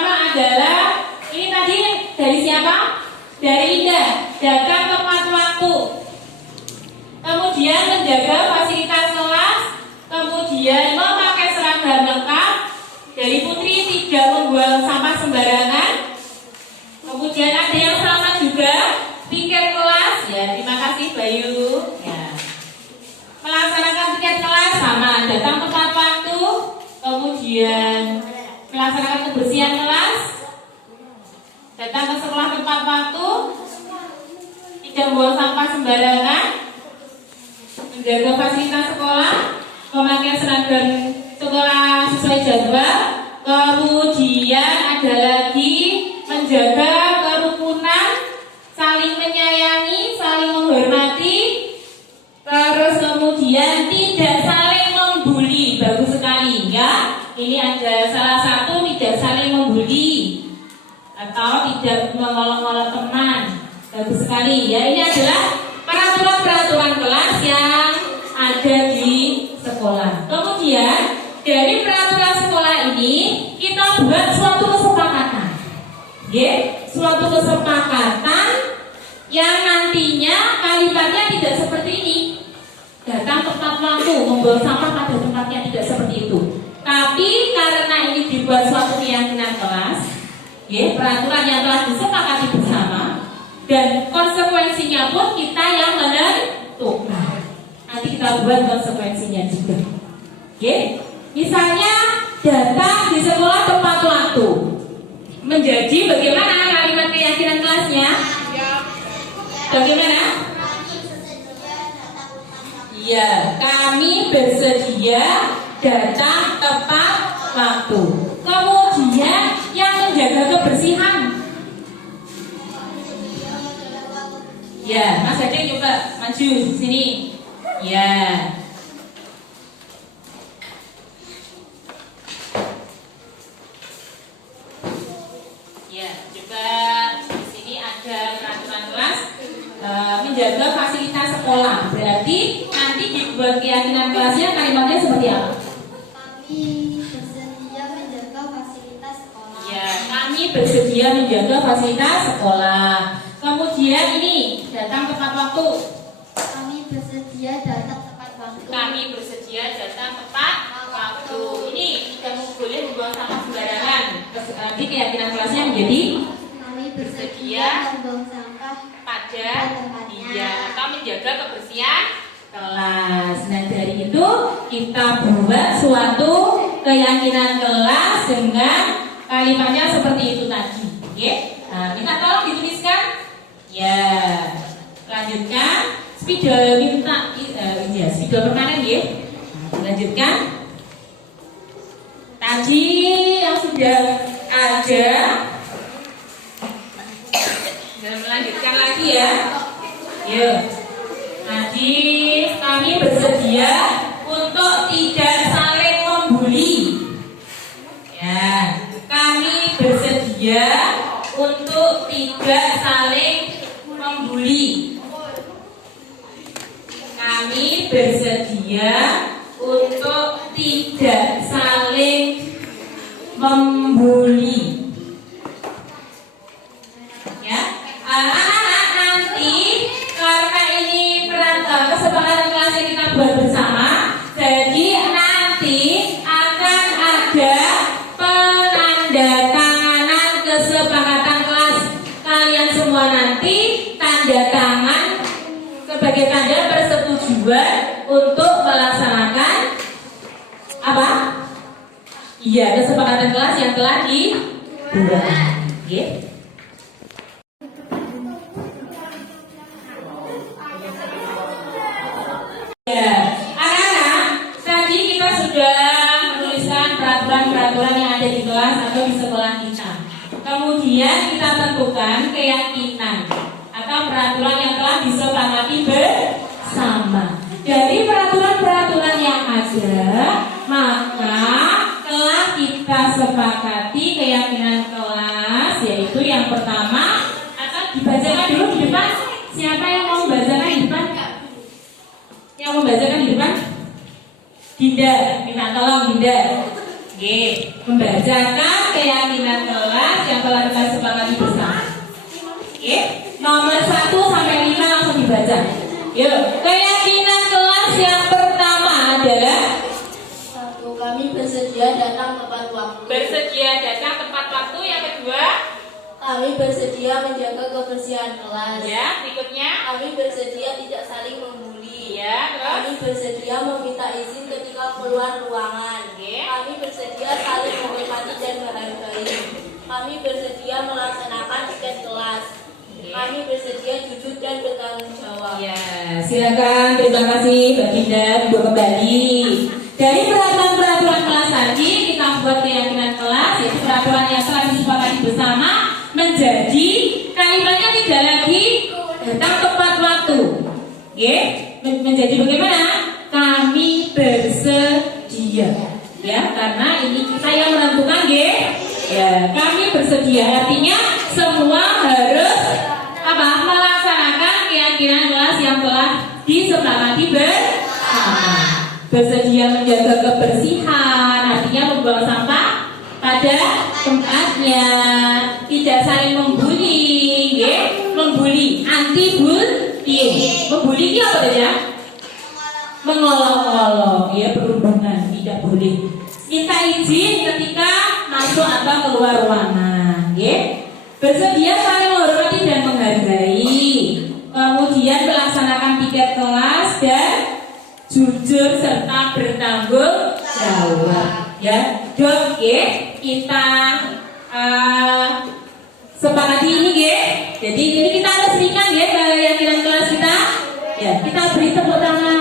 Dari Ida, datang tepat waktu. Kemudian menjaga fasilitas kelas. Kemudian memakai seragam lengkap. Dari Putri, tidak membuang sampah sembarangan. Kemudian ada yang selamat juga, piket kelas. Ya, terima kasih Bayu. Ya. Melaksanakan piket kelas sama, datang tepat waktu. Kemudian melaksanakan kebersihan kelas. Datang ke sekolah tepat waktu. Tidak membuang sampah sembarangan. Menjaga fasilitas sekolah. Memakai seragam sekolah sesuai jadwal. Kemudian ada lagi menjaga kerukunan, saling menyayangi, saling menghormati. Terus kemudian tidak saling membuli. Bagus sekali ya. Ini ada salah satu, tidak saling membuli atau tidak mengolok-olok teman. Bagus sekali ya. Ini adalah peraturan-peraturan kelas yang ada di sekolah. Kemudian dari peraturan sekolah ini kita buat suatu kesepakatan. Suatu kesepakatan yang nantinya kalimatnya tidak seperti ini. Datang tepat waktu, membuang sampah pada tempatnya, tidak seperti itu. Tapi karena ini dibuat suatu keyakinan kelas, peraturan yang telah disepakati bersama, dan konsekuensinya pun kita yang menentukan. Nanti kita buat konsekuensinya juga. Misalnya datang di sekolah tepat waktu. Menjadi bagaimana kalimat keyakinan kelasnya? Bagaimana? Ya, kami bersedia datang tepat waktu. Kemudian yang menjaga kebersihan. Ya, Mas Ade coba maju sini. Ya. Ya, coba di sini ada peraturan kelas menjaga fasilitas sekolah. Berarti nanti dibuat keyakinan kelasnya kalimatnya seperti apa? Kami bersedia menjaga fasilitas sekolah. Ya, kami bersedia menjaga fasilitas sekolah. Kemudian ini datang tepat waktu. Kami bersedia datang tepat waktu. Kami bersedia datang tepat waktu. Ini tidak boleh membuang sampah sembarangan. Nanti keyakinan kelasnya menjadi Kami bersedia membuang sampah pada dia atau menjaga kebersihan kelas. Nah dari itu kita buat suatu keyakinan kelas dengan kalimatnya seperti itu tadi. Nah, minta tolong dituliskan. Ya, lanjutkan. Spidol minta spidol permanen ya. Lanjutkan. Tadi yang sudah ada. Dan melanjutkan lagi ya. Yuk. Tadi kami bersedia untuk tidak saling membuli. Ya, kami bersedia untuk tidak saling membuli. Kami bersedia untuk tidak saling membuli. Ya, anak-anak nanti karena ini kesepakatan kelas yang kita buat bersama, jadi nanti akan ada penandatanganan kesepakatan kelas. Kalian semua nanti tanda tangan sebagai tanda persetujuan untuk melaksanakan apa? Iya, kesepakatan kelas yang telah dibuat. Ya, anak-anak, tadi kita sudah menuliskan peraturan-peraturan yang ada di kelas atau di sekolah kita. Kemudian kita tentukan keyakinan atau peraturan yang telah disepakati bersama. Dari peraturan-peraturan yang ada, maka telah kita sepakati keyakinan kelas, yaitu yang pertama akan dibacakan dulu di depan. Siapa yang mau membacakan di depan? Yang membacakan di depan? Dinda, minta tolong Dinda. Oke, membacakan keyakinan kelas yang telah kita sepakati bersama. Oke, nomor 1 sampai 5 langsung dibaca. Yuk, keyakinan kelas yang pertama adalah 1. Kami bersedia datang tepat waktu. bersedia datang tepat waktu. Yang kedua, Kami bersedia menjaga kebersihan kelas. ya, berikutnya, Kami bersedia tidak saling membuli. ya, terus, Kami bersedia meminta izin ketika keluar ruangan. oke, Kami bersedia saling menghormati dan menghargai. Kami bersedia melaksanakan tiket kelas. Kami bersedia jujur dan bertanggung jawab. ya, silakan. Terima kasih, Baginda. Untuk kembali dari peraturan kelas tadi, kita buat keyakinan kelas, yaitu peraturan yang telah disepakati bersama, menjadi kalimatnya tidak lagi datang tepat waktu. Oke, menjadi bagaimana? Kami bersedia. Ya, karena ini kita yang menentukan, ya, kami bersedia. Artinya semua harus melaksanakan keyakinan kelas yang telah disepakati bersama. Bersedia menjaga kebersihan, artinya membuang sampah pada tempatnya, tidak saling membuli, membuli, anti bullying. Membuli itu apa ya? Mengolok-olok, ya, perundungan, tidak boleh. Minta izin ketika masuk atau keluar ruangan, bersedia saling menghormati dan menghargai. Kemudian melaksanakan tiket kelas dan jujur serta bertanggung jawab. Ya, dok, kita sepakati ini, Jadi ini kita resmikan, keyakinan kelas kita. Ya, kita beri tepuk tangan.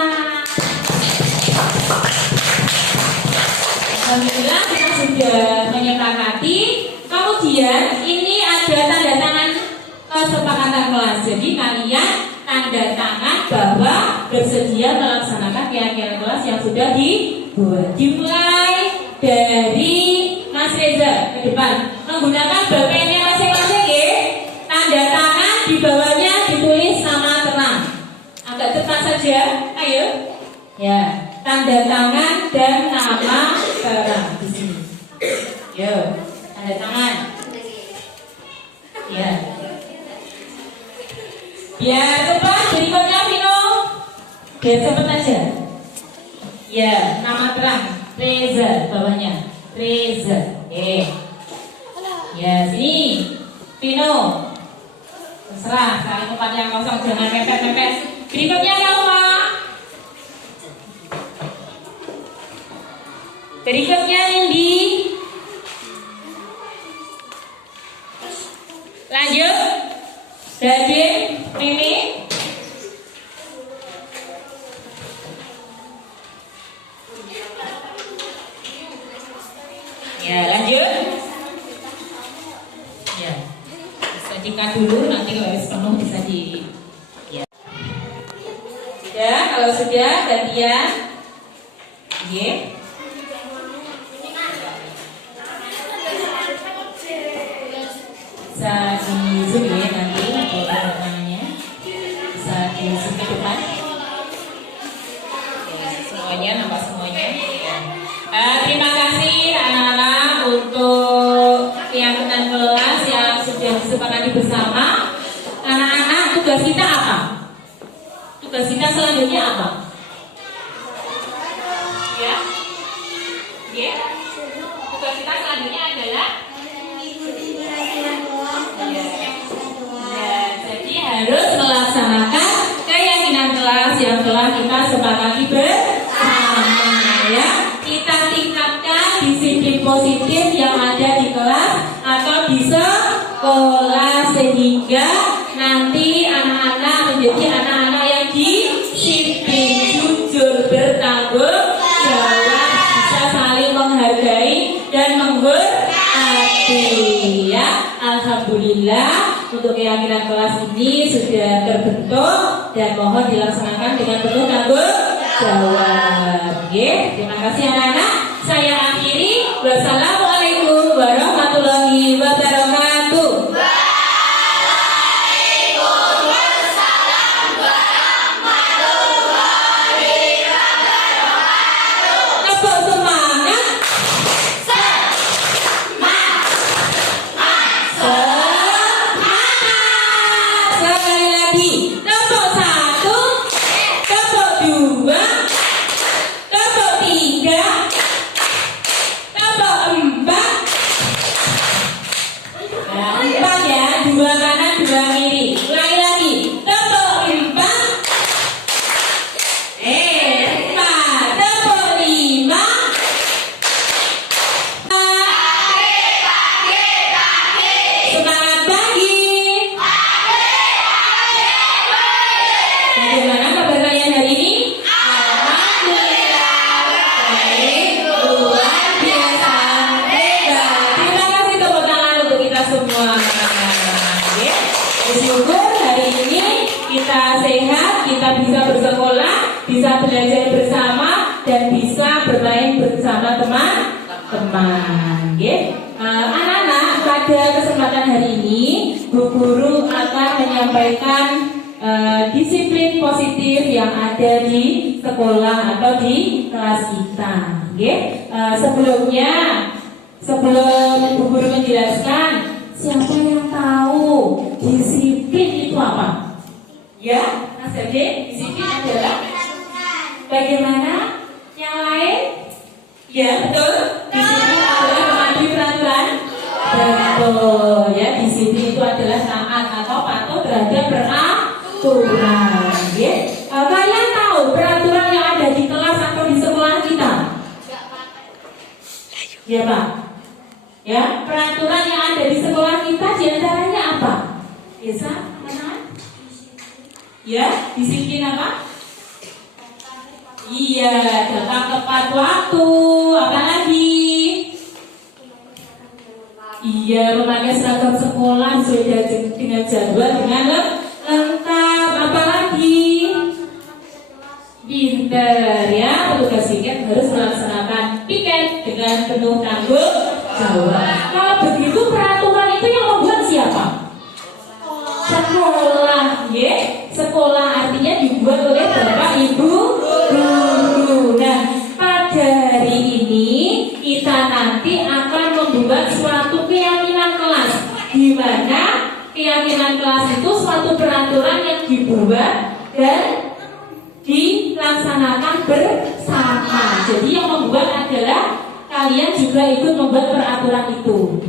Alhamdulillah kita sudah menyepakati. Kemudian ini ada tanda tangan kesepakatan kelas. Jadi kalian tanda tangan bahwa bersedia melaksanakan keyakinan kelas yang sudah dibuat. Dimulai dari Mas Reza ke depan menggunakan bolpennya masing-masing, tanda tangan di bawahnya ditulis nama terang. Agak cepat saja, ayo. Ya, tanda tangan dan nama terang di sini. Yo, tanda tangan. Ya. Biar cepat, berikutnya Vino. Biar cepat aja. Ya, nama terang Reza bawahnya. Reza. Ya, sini Vino. Terserah, saling tempat yang kosong, jangan mepet-mepet. Berikutnya Nova. Berikutnya Nindi. Lanjut. Dadin, Mimi. Ya, lanjut. Ya, bisa dikat dulu, nanti kalau habis penuh bisa di. Ya. Ya, kalau sudah gantian. Bisa di zoom ya nanti kalau tangannya bisa di zoom ke depan. Semuanya nampak semuanya. Terima kasih anak-anak untuk keyakinan kelas yang sudah disepakati bersama. Anak-anak, tugas kita apa? Tugas kita selanjutnya apa? Ya, tugas kita selanjutnya adalah jadi harus melaksanakan keyakinan kelas yang telah kita sepakati bersama, ya. Kita tingkatkan disiplin positif yang ada di kelas atau di sekolah sehingga nanti anak-anak menjadi anak-anak yang disiplin, jujur, bertanggung jawab, bisa saling menghargai dan menghormati, ya. Alhamdulillah untuk keyakinan kelas ini sudah terbentuk dan mohon dilaksanakan dengan penuh tanggung jawab. Terima kasih anak-anak. Saya akhiri. Wassalamualaikum warahmatullahi wabarakatuh. Tepuk semangat. Semangat. empat ya, dua kanan, dua kiri. Ulangi lagi. Tepuk empat. Empat. Tepuk lima. Semangat pagi. Bagaimana kabar kalian hari ini? Alhamdulillah baik, luar biasa, hebat. Terima kasih tepuk tangan untuk kita semua. Ya. Bersyukur hari ini kita sehat, kita bisa bersekolah, bisa belajar bersama, dan bisa bermain bersama teman-teman. Ya. Anak-anak, pada kesempatan hari ini, Bu Guru akan menyampaikan disiplin positif yang ada di sekolah atau di kelas kita. Sebelum Bu Guru menjelaskan, siapa yang tahu disiplin itu apa? Ya, Mas Ade, disiplin adalah bagaimana? Yang lain? Ya, betul. Disiplin adalah mematuhi peraturan. Betul. Ya, disiplin itu adalah taat atau patuh terhadap peraturan. Ya. Kalian tahu peraturan yang ada di kelas atau di sekolah kita? Ya, Pak. Ya, peraturan yang ada di sekolah kita diantaranya apa? Bisa, teman? Ya, disiplin apa? Iya, datang tepat waktu. Apa lagi? Iya, memakai seragam sekolah sesuai dengan jadwal dengan lengkap. Apa lagi? Pinter ya, petugas piket harus melaksanakan piket dengan penuh tanggung jawab. Kalau begitu peraturan itu yang membuat siapa? Sekolah, ya. Sekolah artinya dibuat oleh Bapak Ibu guru. Nah, pada hari ini kita nanti akan membuat suatu keyakinan kelas, di mana keyakinan kelas itu suatu peraturan yang dibuat dan dilaksanakan bersama. Jadi yang membuat adalah kalian juga ikut membuat peraturan itu.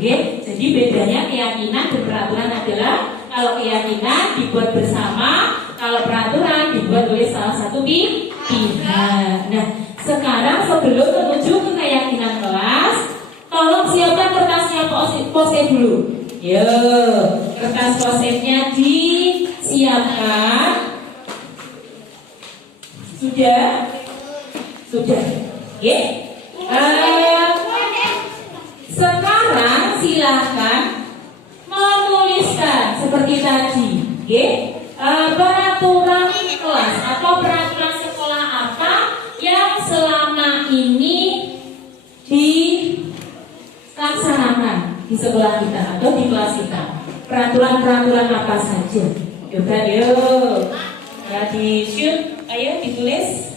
Jadi bedanya keyakinan dan peraturan adalah kalau keyakinan dibuat bersama, kalau peraturan dibuat oleh salah satu pihak. Nah, sekarang sebelum menuju ke keyakinan kelas, tolong siapkan kertasnya post-it dulu. Yo, kertas post-itnya disiapkan. Sudah? Sudah. Oke. Sekarang silahkan menuliskan seperti tadi. Peraturan kelas atau peraturan sekolah apa yang selama ini dilaksanakan di sekolah kita atau di kelas kita. Peraturan-peraturan apa saja? Coba yuk. Ya, di shoot, ayo ditulis.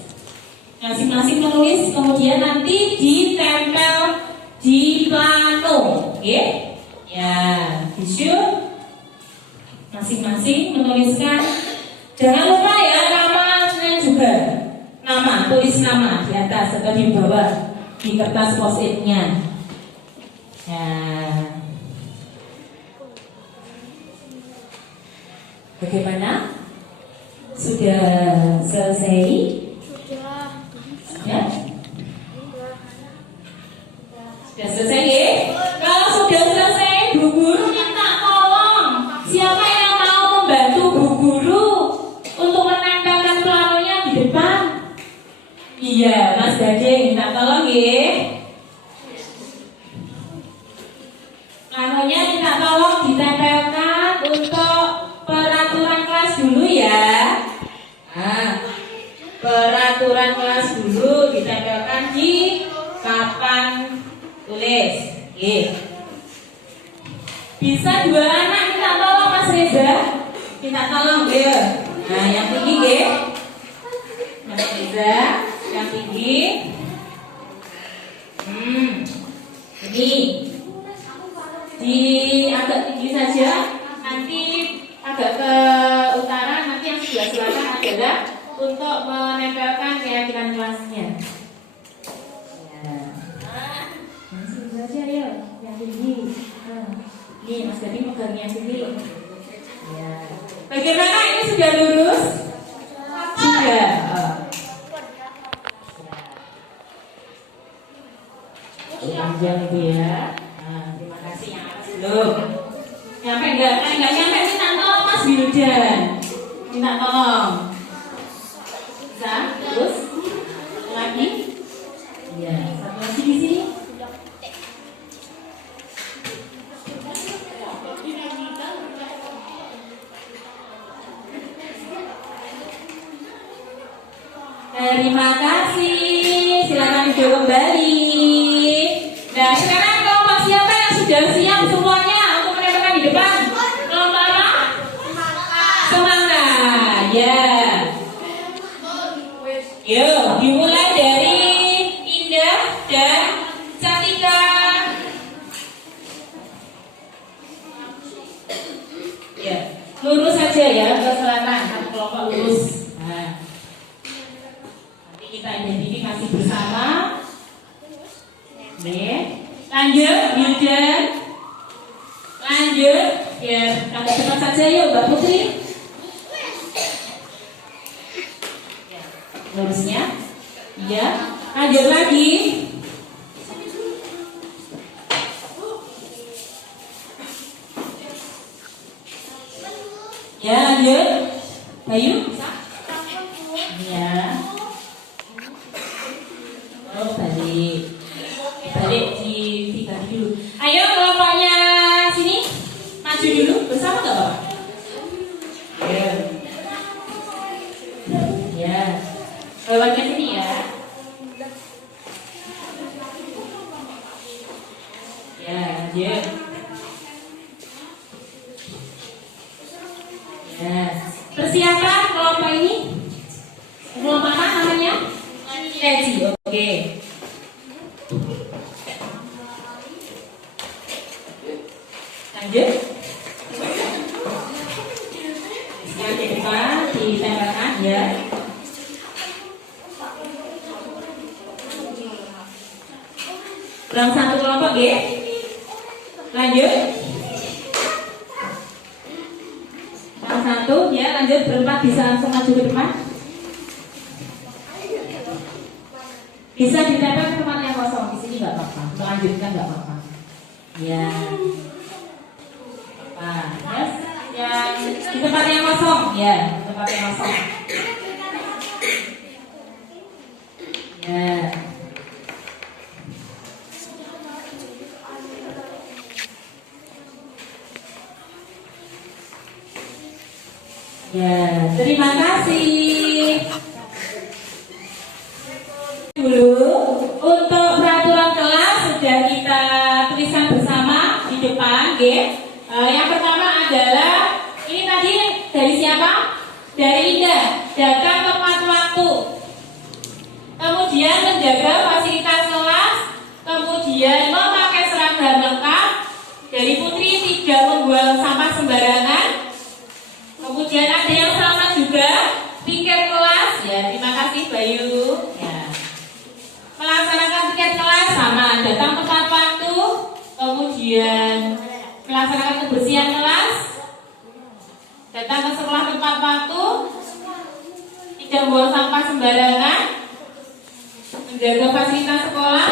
Masing-masing menulis, kemudian nanti ditempel di plano. Ya, di shoot. Masing-masing menuliskan. Jangan lupa ya namanya juga. Nama, tulis nama di atas atau di bawah di kertas post-itnya. Nah, bagaimana? Sudah selesai? Ya? Sudah selesai ya? Kalau sudah selesai, Bu Guru minta tolong. Siapa yang mau membantu Bu Guru untuk menempelkan planonya di depan? Iya, Mas Dade minta tolong ya. Planonya minta tolong ditempelkan untuk peraturan kelas dulu ya. Nah, peraturan kelas dulu ditempelkan di papan tulis. Bisa dua anak minta tolong Mas Reza. Minta tolong ya. Nah, yang tinggi ya. Mas Reza, yang tinggi. Ini di agak tinggi saja. Nanti agak ke utara, nanti yang sebelah selatan adalah untuk menempelkan keyakinan kelasnya. Ya. Langsung saja ya, yang tinggi. Ini Mas Gading megangnya sini. Ya. Bagaimana ini sudah lurus? Sudah. Panjang itu ya. Nah, terima kasih yang atas belum. Nyampe enggak? Enggak nyampe, minta tolong Mas Wildan. Minta tolong. Bisa? Terus? Lagi? Iya. Satu lagi di sini. Terima kasih. Silakan duduk kembali. Nah, sekarang kelompok siapa yang sudah siap semuanya untuk menempelkan di depan? Kelompok apa? Semangat. Ya. Yuk, dimulai dari Indah dan Cantika. Ya, lurus saja ya ke selatan. Satu kelompok lurus. Nah, nanti kita identifikasi bersama. Nih, lanjut, Wildan. Lanjut, ya, agak cepat saja yuk, Mbak Putri. Ya, lurusnya, iya. Lanjut lagi. Ya, lanjut. Bayu, ya. Oh, balik. Balik di tiga dulu. Ayo kelompoknya sini maju dulu bersama nggak Bapak? Ya. Ya. Kelompoknya sini ya. Ya, lanjut. Ya. Persiapan kelompok ini. Kelompok apa namanya? Leci. Oke. Lanjut. Yang kedua ditempelkan ya. Kurang satu kelompok ya. Lanjut. Kurang satu ya. Lanjut berempat bisa langsung maju ke depan. Bisa ditempel ke tempat yang kosong. Di sini nggak apa-apa. Melanjutkan nggak apa-apa. Ya. Nah, yes. Yang di tempat yang kosong, ya, di tempat yang kosong. Ya. Ya, terima kasih. Dulu untuk peraturan kelas sudah kita tuliskan bersama di depan, ya. Yang pertama adalah ini tadi dari siapa? Dari Indah. Datang tepat waktu. Kemudian menjaga fasilitas kelas. Kemudian memakai seragam lengkap. Dari Putri tidak membuang sampah sembarangan. Kemudian ada yang sama juga piket kelas. Ya, terima kasih Bayu. Ya. Melaksanakan piket kelas sama, datang tepat waktu. Kemudian melaksanakan kebersihan kelas, datang ke sekolah tepat waktu, tidak membuang sampah sembarangan, menjaga fasilitas sekolah,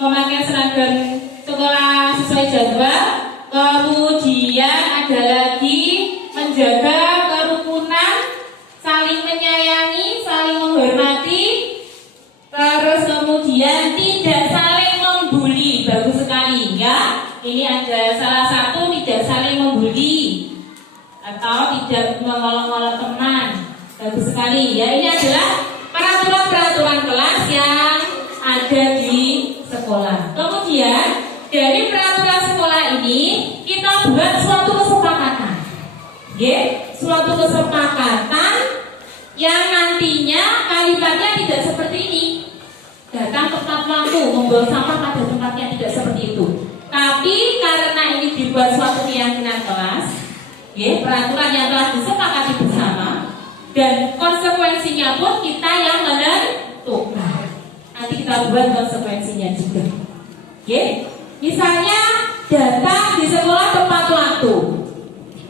memakai seragam sekolah sesuai jadwal, kemudian ada lagi menjaga kerukunan, saling menyayangi, saling menghormati, terus kemudian tidak saling membuli. Bagus sekali ya. Ini ada salah satu tidak saling membuli atau tidak mengolok-olok teman. Bagus sekali ya. Ini adalah peraturan-peraturan kelas yang ada di sekolah. Kemudian dari peraturan sekolah ini kita buat suatu kesepakatan. Suatu kesepakatan yang nantinya kalimatnya tidak seperti ini. Datang tepat waktu, membuang sampah pada tempatnya, tidak seperti itu. Tapi karena ini dibuat suatu keyakinan kelas, peraturan yang telah disepakati bersama, dan konsekuensinya pun kita yang menentukan. Nanti kita buat konsekuensinya juga. Misalnya datang di sekolah tepat waktu.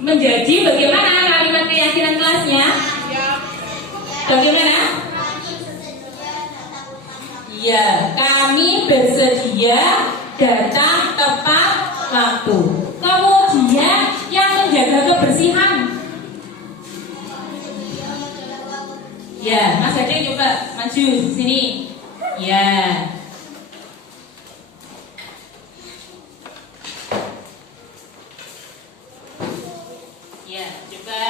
Menjadi bagaimana kalimat keyakinan kelasnya? Bagaimana? Ya, kami bersedia datang tepat waktu. Kemudian yang menjaga kebersihan. Ya, Mas Ade coba maju sini. Ya. Ya, coba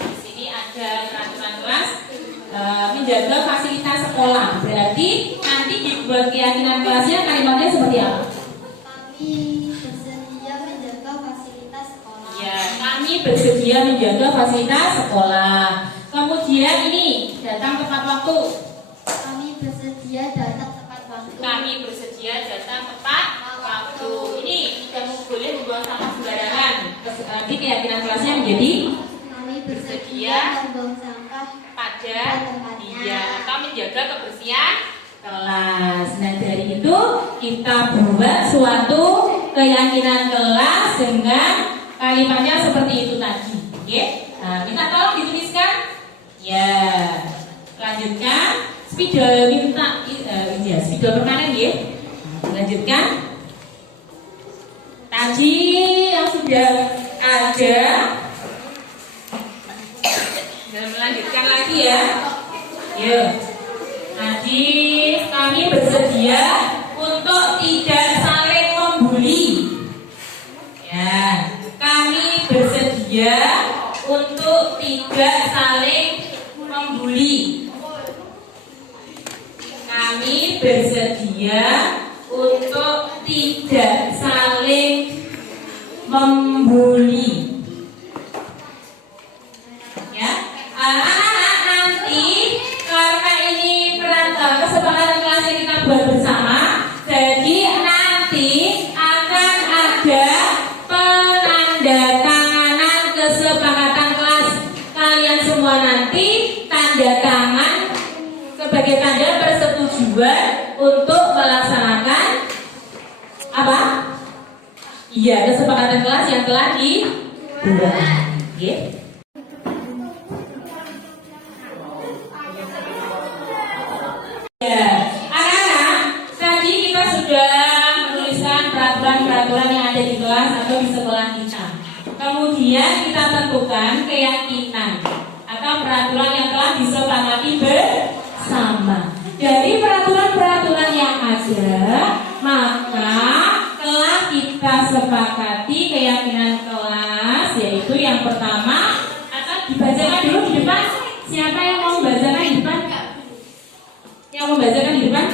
di sini ada peraturan kelas menjaga fasilitas sekolah. Berarti nanti dibuat keyakinan kelasnya kalimatnya seperti apa? Kami bersedia menjaga fasilitas sekolah. Ya, kami bersedia menjaga fasilitas sekolah. Kemudian ini datang tepat waktu. Kami bersedia datang tepat waktu. Kami bersedia datang tepat waktu. Ini kamu boleh membuang sampah sembarangan. Nanti keyakinan kelasnya menjadi Kami bersedia membuang sampah pada dia atau menjaga kebersihan kelas. Nah dari itu kita buat suatu keyakinan kelas dengan kalimatnya seperti itu tadi. Oke? Nah, minta tolong dituliskan. Ya, lanjutkan. Spidol minta ya, spidol permanen ya. Lanjutkan. Tadi yang sudah ada. Dan melanjutkan lagi ya. Yuk. Tadi kami bersedia untuk tidak saling membuli. Ya, kami bersedia untuk tidak saling membuli. Kami bersedia untuk tidak saling membuli. Ya, anak-anak nanti karena ini kesepakatan kelas yang kita buat bersama, jadi nanti akan ada penandatanganan kesepakatan kelas. Kalian semua nanti tanda tangan sebagai tanda persetujuan untuk melaksanakan apa? Iya, kesepakatan kelas yang telah dibuat. Oke. Ya, anak-anak, tadi kita sudah menuliskan peraturan-peraturan yang ada di kelas atau di sekolah kita. Kemudian kita tentukan keyakinan atau peraturan yang telah disepakati bersama. Dari peraturan-peraturan yang ada, maka telah kita sepakati keyakinan kelas, yaitu yang pertama akan dibacakan dulu di depan. Siapa yang mau membacakan di depan? Yang membacakan di depan?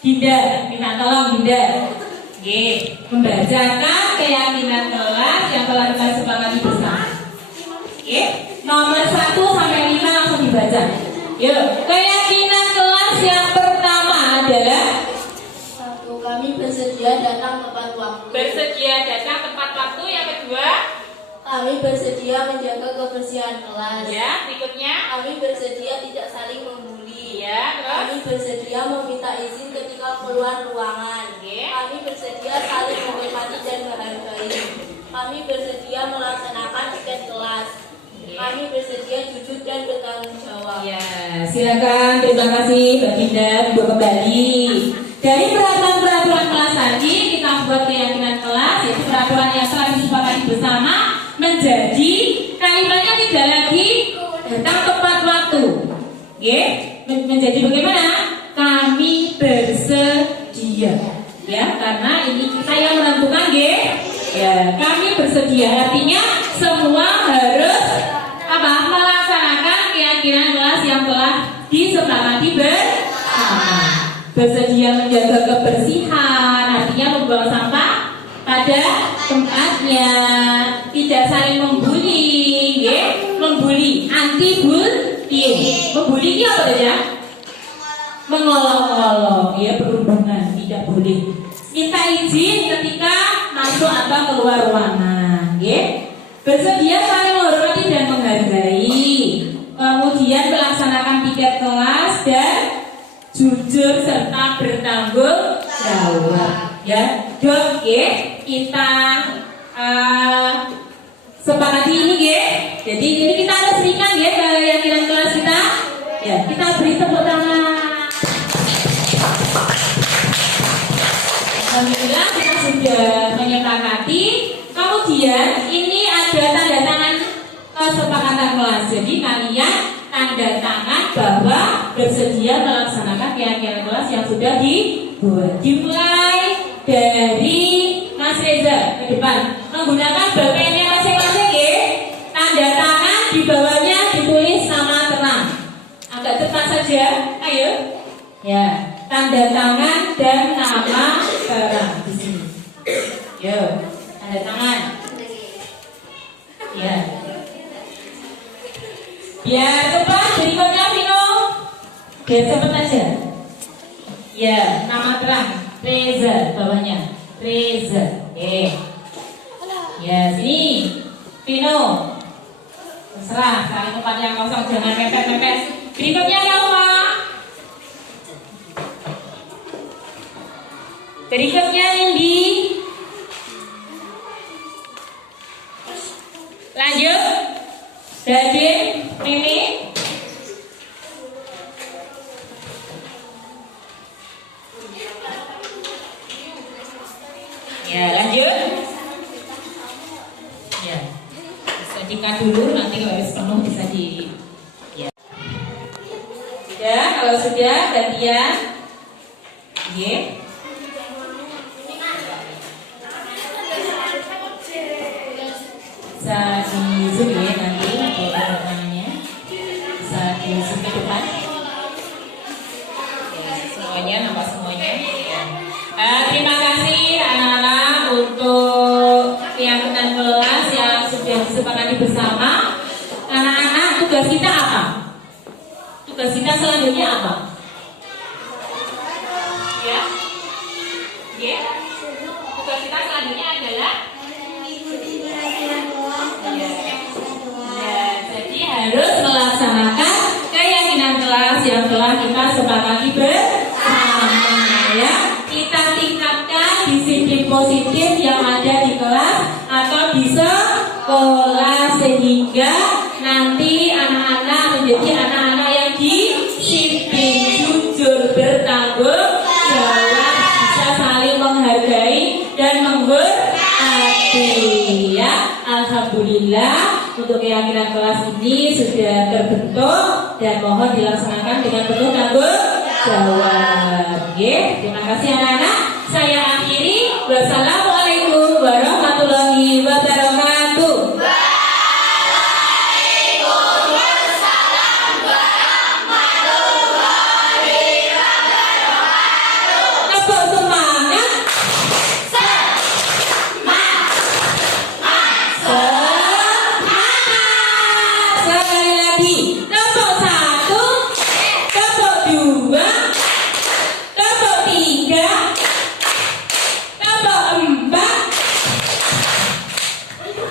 Dinda, minta tolong Dinda. Oke, membacakan keyakinan kelas yang telah kita sepakati bersama. Oke, nomor 1 sampai 5 langsung dibaca. Yuk, keyakinan kelas yang pertama adalah 1. Kami bersedia datang tepat waktu. bersedia datang tepat waktu. Yang kedua, Kami bersedia menjaga kebersihan kelas. ya, berikutnya, Kami bersedia tidak saling membuli. ya, terus, Kami bersedia meminta izin ketika keluar ruangan. oke, Kami bersedia saling menghormati dan menghargai. Kami bersedia melaksanakan tiket kelas. Kami bersedia jujur dan bertanggung jawab. ya, silakan. Terima kasih Mbak Dinda. Buat kembali dari peraturan-peraturan kelas tadi kita buat keyakinan kelas, yaitu peraturan yang telah disepakati bersama menjadi kalimatnya tidak lagi datang tepat waktu. Oke, menjadi bagaimana? Kami bersedia. Ya, karena ini kita yang menentukan, ya, kami bersedia. Artinya semua harus apa? Melaksanakan keyakinan kelas yang telah disepakati bersama. Bersedia menjaga kebersihan, artinya membuang sampah pada tempatnya, tidak saling membuli, membuli, anti bullying. Membuli itu apa saja? Mengolok-olok, ya, berhubungan, tidak boleh. Minta izin ketika masuk atau keluar ruangan, bersedia saling menghormati dan menghargai. Kemudian melaksanakan tiket kelas dan jujur serta bertanggung jawab. Ya, dok, kita sepakati ini nggih. Jadi ini kita harus berikan nggih keyakinan kelas kita. Ya, kita beri tepuk tangan. Alhamdulillah kita sudah menyepakati. Kemudian ini ada tanda tangan kesepakatan kelas. Jadi kalian tanda tangan bahwa bersedia melaksanakan keyakinan kelas yang sudah dibuat. Dimulai dari Mas Reza ke depan menggunakan bagiannya masing-masing ya. Tanda tangan di bawahnya ditulis nama terang. Agak cepat saja, ayo. Ya, tanda tangan dan nama terang di sini. Yo, tanda tangan. Ya. Biar cepat, berikutnya Vino. Biar cepat aja. Ya, nama terang. Reza bawahnya. Reza. Ya, sini. Vino. Terserah, saling tempat yang kosong, jangan mepet-mepet. Berikutnya Yalma. Berikutnya Indi. Lanjut. Dadin, Mimi. Ya, lanjut. Ya. Bisa dikat dulu, nanti kalau habis penuh bisa di. Ya. Sudah, kalau sudah gantian. Oke. Bisa di zoom ya nanti kalau ada tangannya. Bisa di zoom ke depan. Oke, semuanya, nampak semuanya. Terima kasih anak-anak untuk keyakinan kelas yang sudah disepakati bersama. Anak-anak, tugas kita apa? Tugas kita selanjutnya apa? Ya? Ya? Tugas kita selanjutnya adalah jadi harus melaksanakan keyakinan kelas yang telah kita sepakati bersama ya. Kita tingkatkan disiplin positif yang ada di kelas atau di sekolah sehingga nanti anak-anak menjadi anak-anak yang disiplin, jujur, bertanggung jawab, bisa saling menghargai dan menghormati ya. Alhamdulillah untuk keyakinan kelas ini sudah terbentuk dan mohon dilaksanakan dengan penuh tanggung jawab. Terima kasih anak-anak. Saya akhiri. Wassalamualaikum warahmatullahi wabarakatuh. Tepuk semangat. Sekali lagi. Tepuk satu. Tepuk dua. Tepuk tiga. Tepuk empat.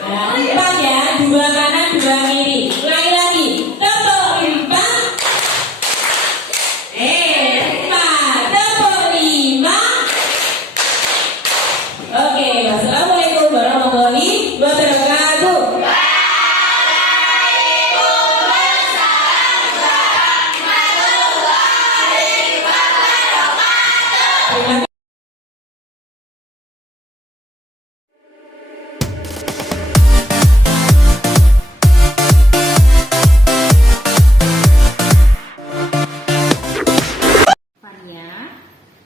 Nah, empat ya. Dua kanan, dua kiri. Ulangi lagi. Tepuk empat. Empat. Tepuk lima. Oke. Wassalamualaikum warahmatullahi wabarakatuh. Fania,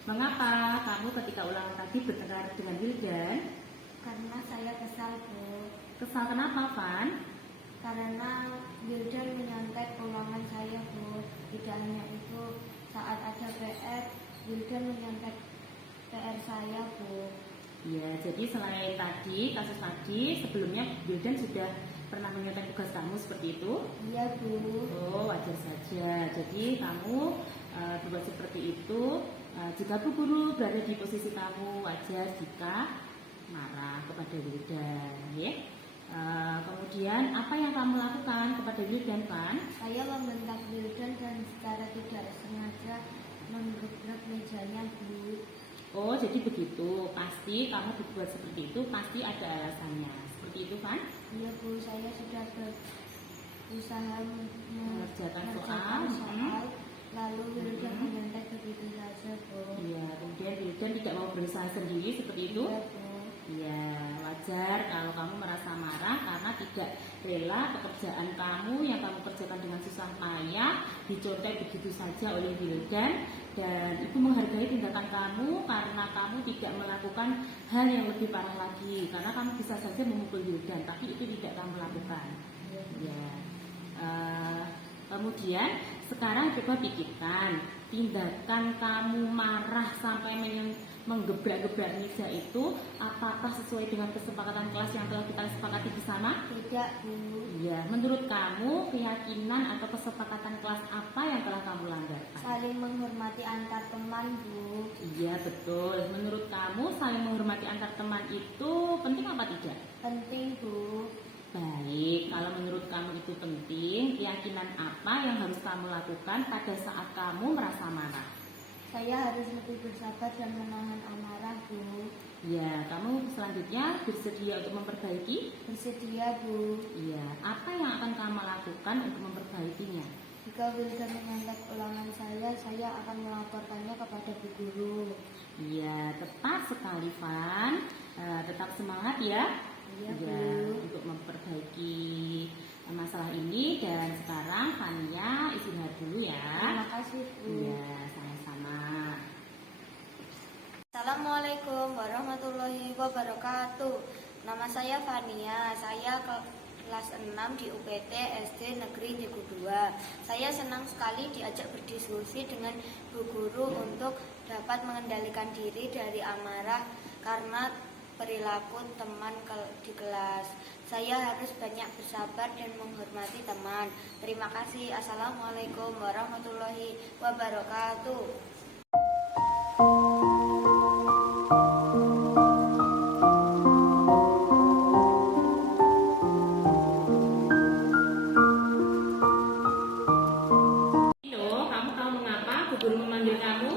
mengapa kamu ketika ulangan tadi bertengkar dengan Wildan? Karena saya kesal, Bu. Kesal kenapa, Van? Karena Wildan menyontek ulangan saya, Bu. Tidak hanya itu, saat ada PR, Wildan menyontek PR saya, Bu. Ya, jadi selain tadi, kasus tadi, sebelumnya Wildan sudah pernah menyontek tugas kamu seperti itu? Iya, Bu. Oh, wajar saja. Jadi kamu berbuat seperti itu. Jika Bu Guru berada di posisi kamu, wajar jika marah kepada Wildan, ya. Kemudian apa yang kamu lakukan kepada Wildan, Van? Saya membentak Wildan dan secara tidak sengaja menggebrak mejanya, Bu. Oh, jadi begitu. Pasti kamu berbuat seperti itu, pasti ada alasannya. Seperti itu, kan? Iya Bu, saya sudah berusaha Mengerjakan mengerjakan soal. soal, lalu Wildan Hmm. menyontek begitu saja Bu. Iya, kemudian Wildan tidak mau berusaha sendiri seperti itu. Iya Bu. Iya, wajar kalau kamu merasa marah karena tidak rela pekerjaan kamu yang kamu kerjakan dengan susah payah dicontek begitu saja oleh Wildan, dan ibu menghargai tindakan kamu karena kamu tidak melakukan hal yang lebih parah lagi, karena kamu bisa saja memukul Wildan tapi itu tidak kamu lakukan. Ya. Kemudian sekarang coba pikirkan tindakan kamu marah sampai menggebrak-gebrak meja itu apakah sesuai dengan kesepakatan kelas yang telah kita sepakati bersama? Tidak Bu. Ya, menurut kamu keyakinan atau kesepakatan kelas apa yang telah kamu langgarkan? Saling menghormati antar teman Bu. Iya, betul. Menurut kamu saling menghormati antar teman itu penting apa tidak? Penting Bu. Baik, kalau menurut kamu itu penting, keyakinan apa yang harus kamu lakukan pada saat kamu merasa marah? Saya harus lebih bersabar dan menahan amarah Bu. Ya, kamu selanjutnya bersedia untuk memperbaiki? Bersedia Bu. Iya, apa yang akan kamu lakukan untuk memperbaikinya? Jika Wildan menyontek ulangan saya akan melaporkannya kepada Bu Guru. Iya, tepat sekali, Van. Tetap semangat ya. Iya, Ya, Bu. untuk memperbaiki masalah ini. Dan sekarang Fania istirahat dulu ya. Terima kasih Bu. Iya, sama-sama. Assalamualaikum warahmatullahi wabarakatuh. Nama saya Fania. Saya kelas 6 di UPT SD Negeri Jigu 2. Saya senang sekali diajak berdiskusi dengan Bu Guru untuk dapat mengendalikan diri dari amarah karena perilaku teman di kelas. Saya harus banyak bersabar dan menghormati teman. Terima kasih. Assalamualaikum warahmatullahi wabarakatuh. Vino, kamu tahu mengapa Bu Guru memanggil kamu?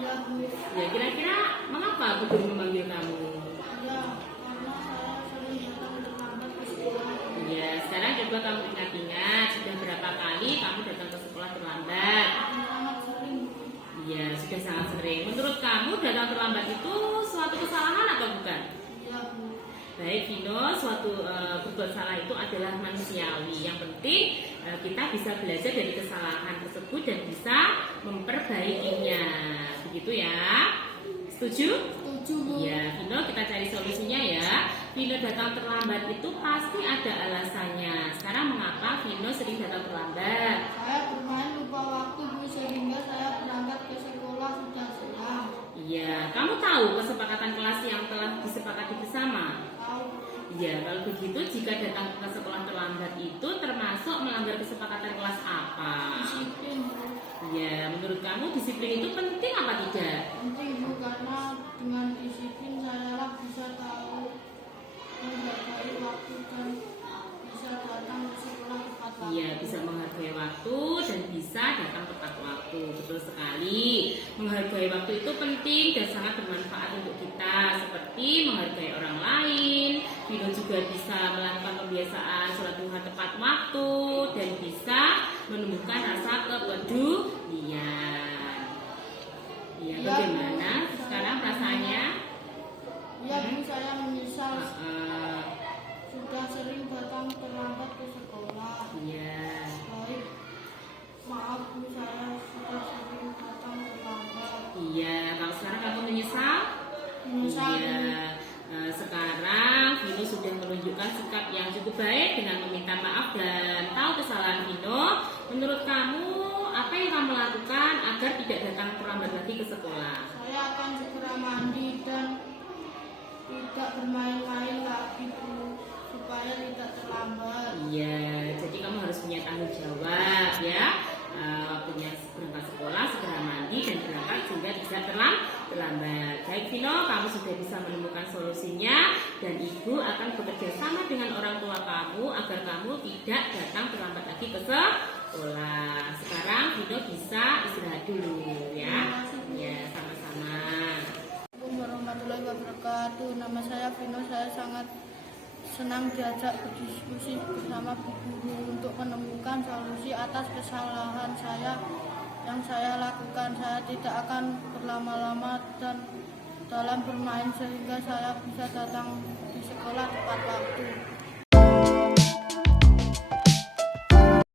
Iya Bu. Ya, kira-kira mengapa Bu Guru memanggil kamu? Iya, karena saya sering datang terlambat ke sekolah. Ya, sekarang coba kamu ingat-ingat sudah berapa kali kamu datang ke sekolah terlambat? Sangat sering Bu. Iya, sudah sangat sering. Menurut kamu datang terlambat itu suatu kesalahan atau bukan? Iya Bu. Baik, Vino, suatu berbuat salah itu adalah manusiawi. Yang penting kita bisa belajar dari kesalahan tersebut dan bisa memperbaikinya. Begitu ya? Setuju? Setuju Bu. Iya, Vino, kita cari solusinya ya. Vino datang terlambat itu pasti ada alasannya. Sekarang mengapa Vino sering datang terlambat? Saya bermain lupa waktu Bu, sehingga saya berangkat ke sekolah sudah siang. Iya, kamu tahu kesepakatan kelas yang telah disepakati bersama? Tahu Iya, kalau begitu jika datang ke sekolah terlambat itu termasuk melanggar kesepakatan kelas apa? disiplin Bu. Iya, menurut kamu disiplin itu penting apa tidak? Penting Bu, karena dengan disiplin saya bisa tahu menghargai waktu dan bisa datang ke sekolah tepat waktu. Iya, bisa menghargai waktu dan bisa datang tepat waktu. Betul sekali. Menghargai waktu itu penting dan sangat bermanfaat untuk kita, seperti menghargai orang lain. Vino juga bisa melakukan kebiasaan sholat duha tepat waktu dan bisa menumbuhkan rasa kepedulian. Iya, Iya, bagaimana Bu. sekarang perasaannya? Iya Bu, saya menyesal Eh, sudah sering datang terlambat ke sekolah. Iya. Baik, maaf Bu, saya sudah sering datang terlambat. Iya, kalau sekarang kamu menyesal? Menyesal Bu. Iya. Sekarang Vino sudah menunjukkan sikap yang cukup baik dengan meminta maaf dan tahu kesalahan Vino. Menurut kamu, apa yang kamu lakukan agar tidak datang terlambat lagi ke sekolah? Saya akan segera mandi dan tidak bermain-main lagi Bu, supaya tidak terlambat. Iya, jadi kamu harus punya tanggung jawab ya. Waktunya berangkat sekolah, segera mandi dan berangkat sehingga tidak terlambat. Baik Vino, kamu sudah bisa menemukan solusinya dan ibu akan bekerja sama dengan orang tua kamu agar kamu tidak datang terlambat lagi ke sekolah. Sekarang Vino bisa istirahat dulu ya. Terima kasih, Bu. Ya, sama-sama. warahmatullahi wabarakatuh. Nama saya Vino. Saya sangat senang diajak berdiskusi bersama Bu Guru untuk menemukan solusi atas kesalahan saya yang saya lakukan. Saya tidak akan berlama-lama dan dalam bermain sehingga saya bisa datang di sekolah tepat waktu.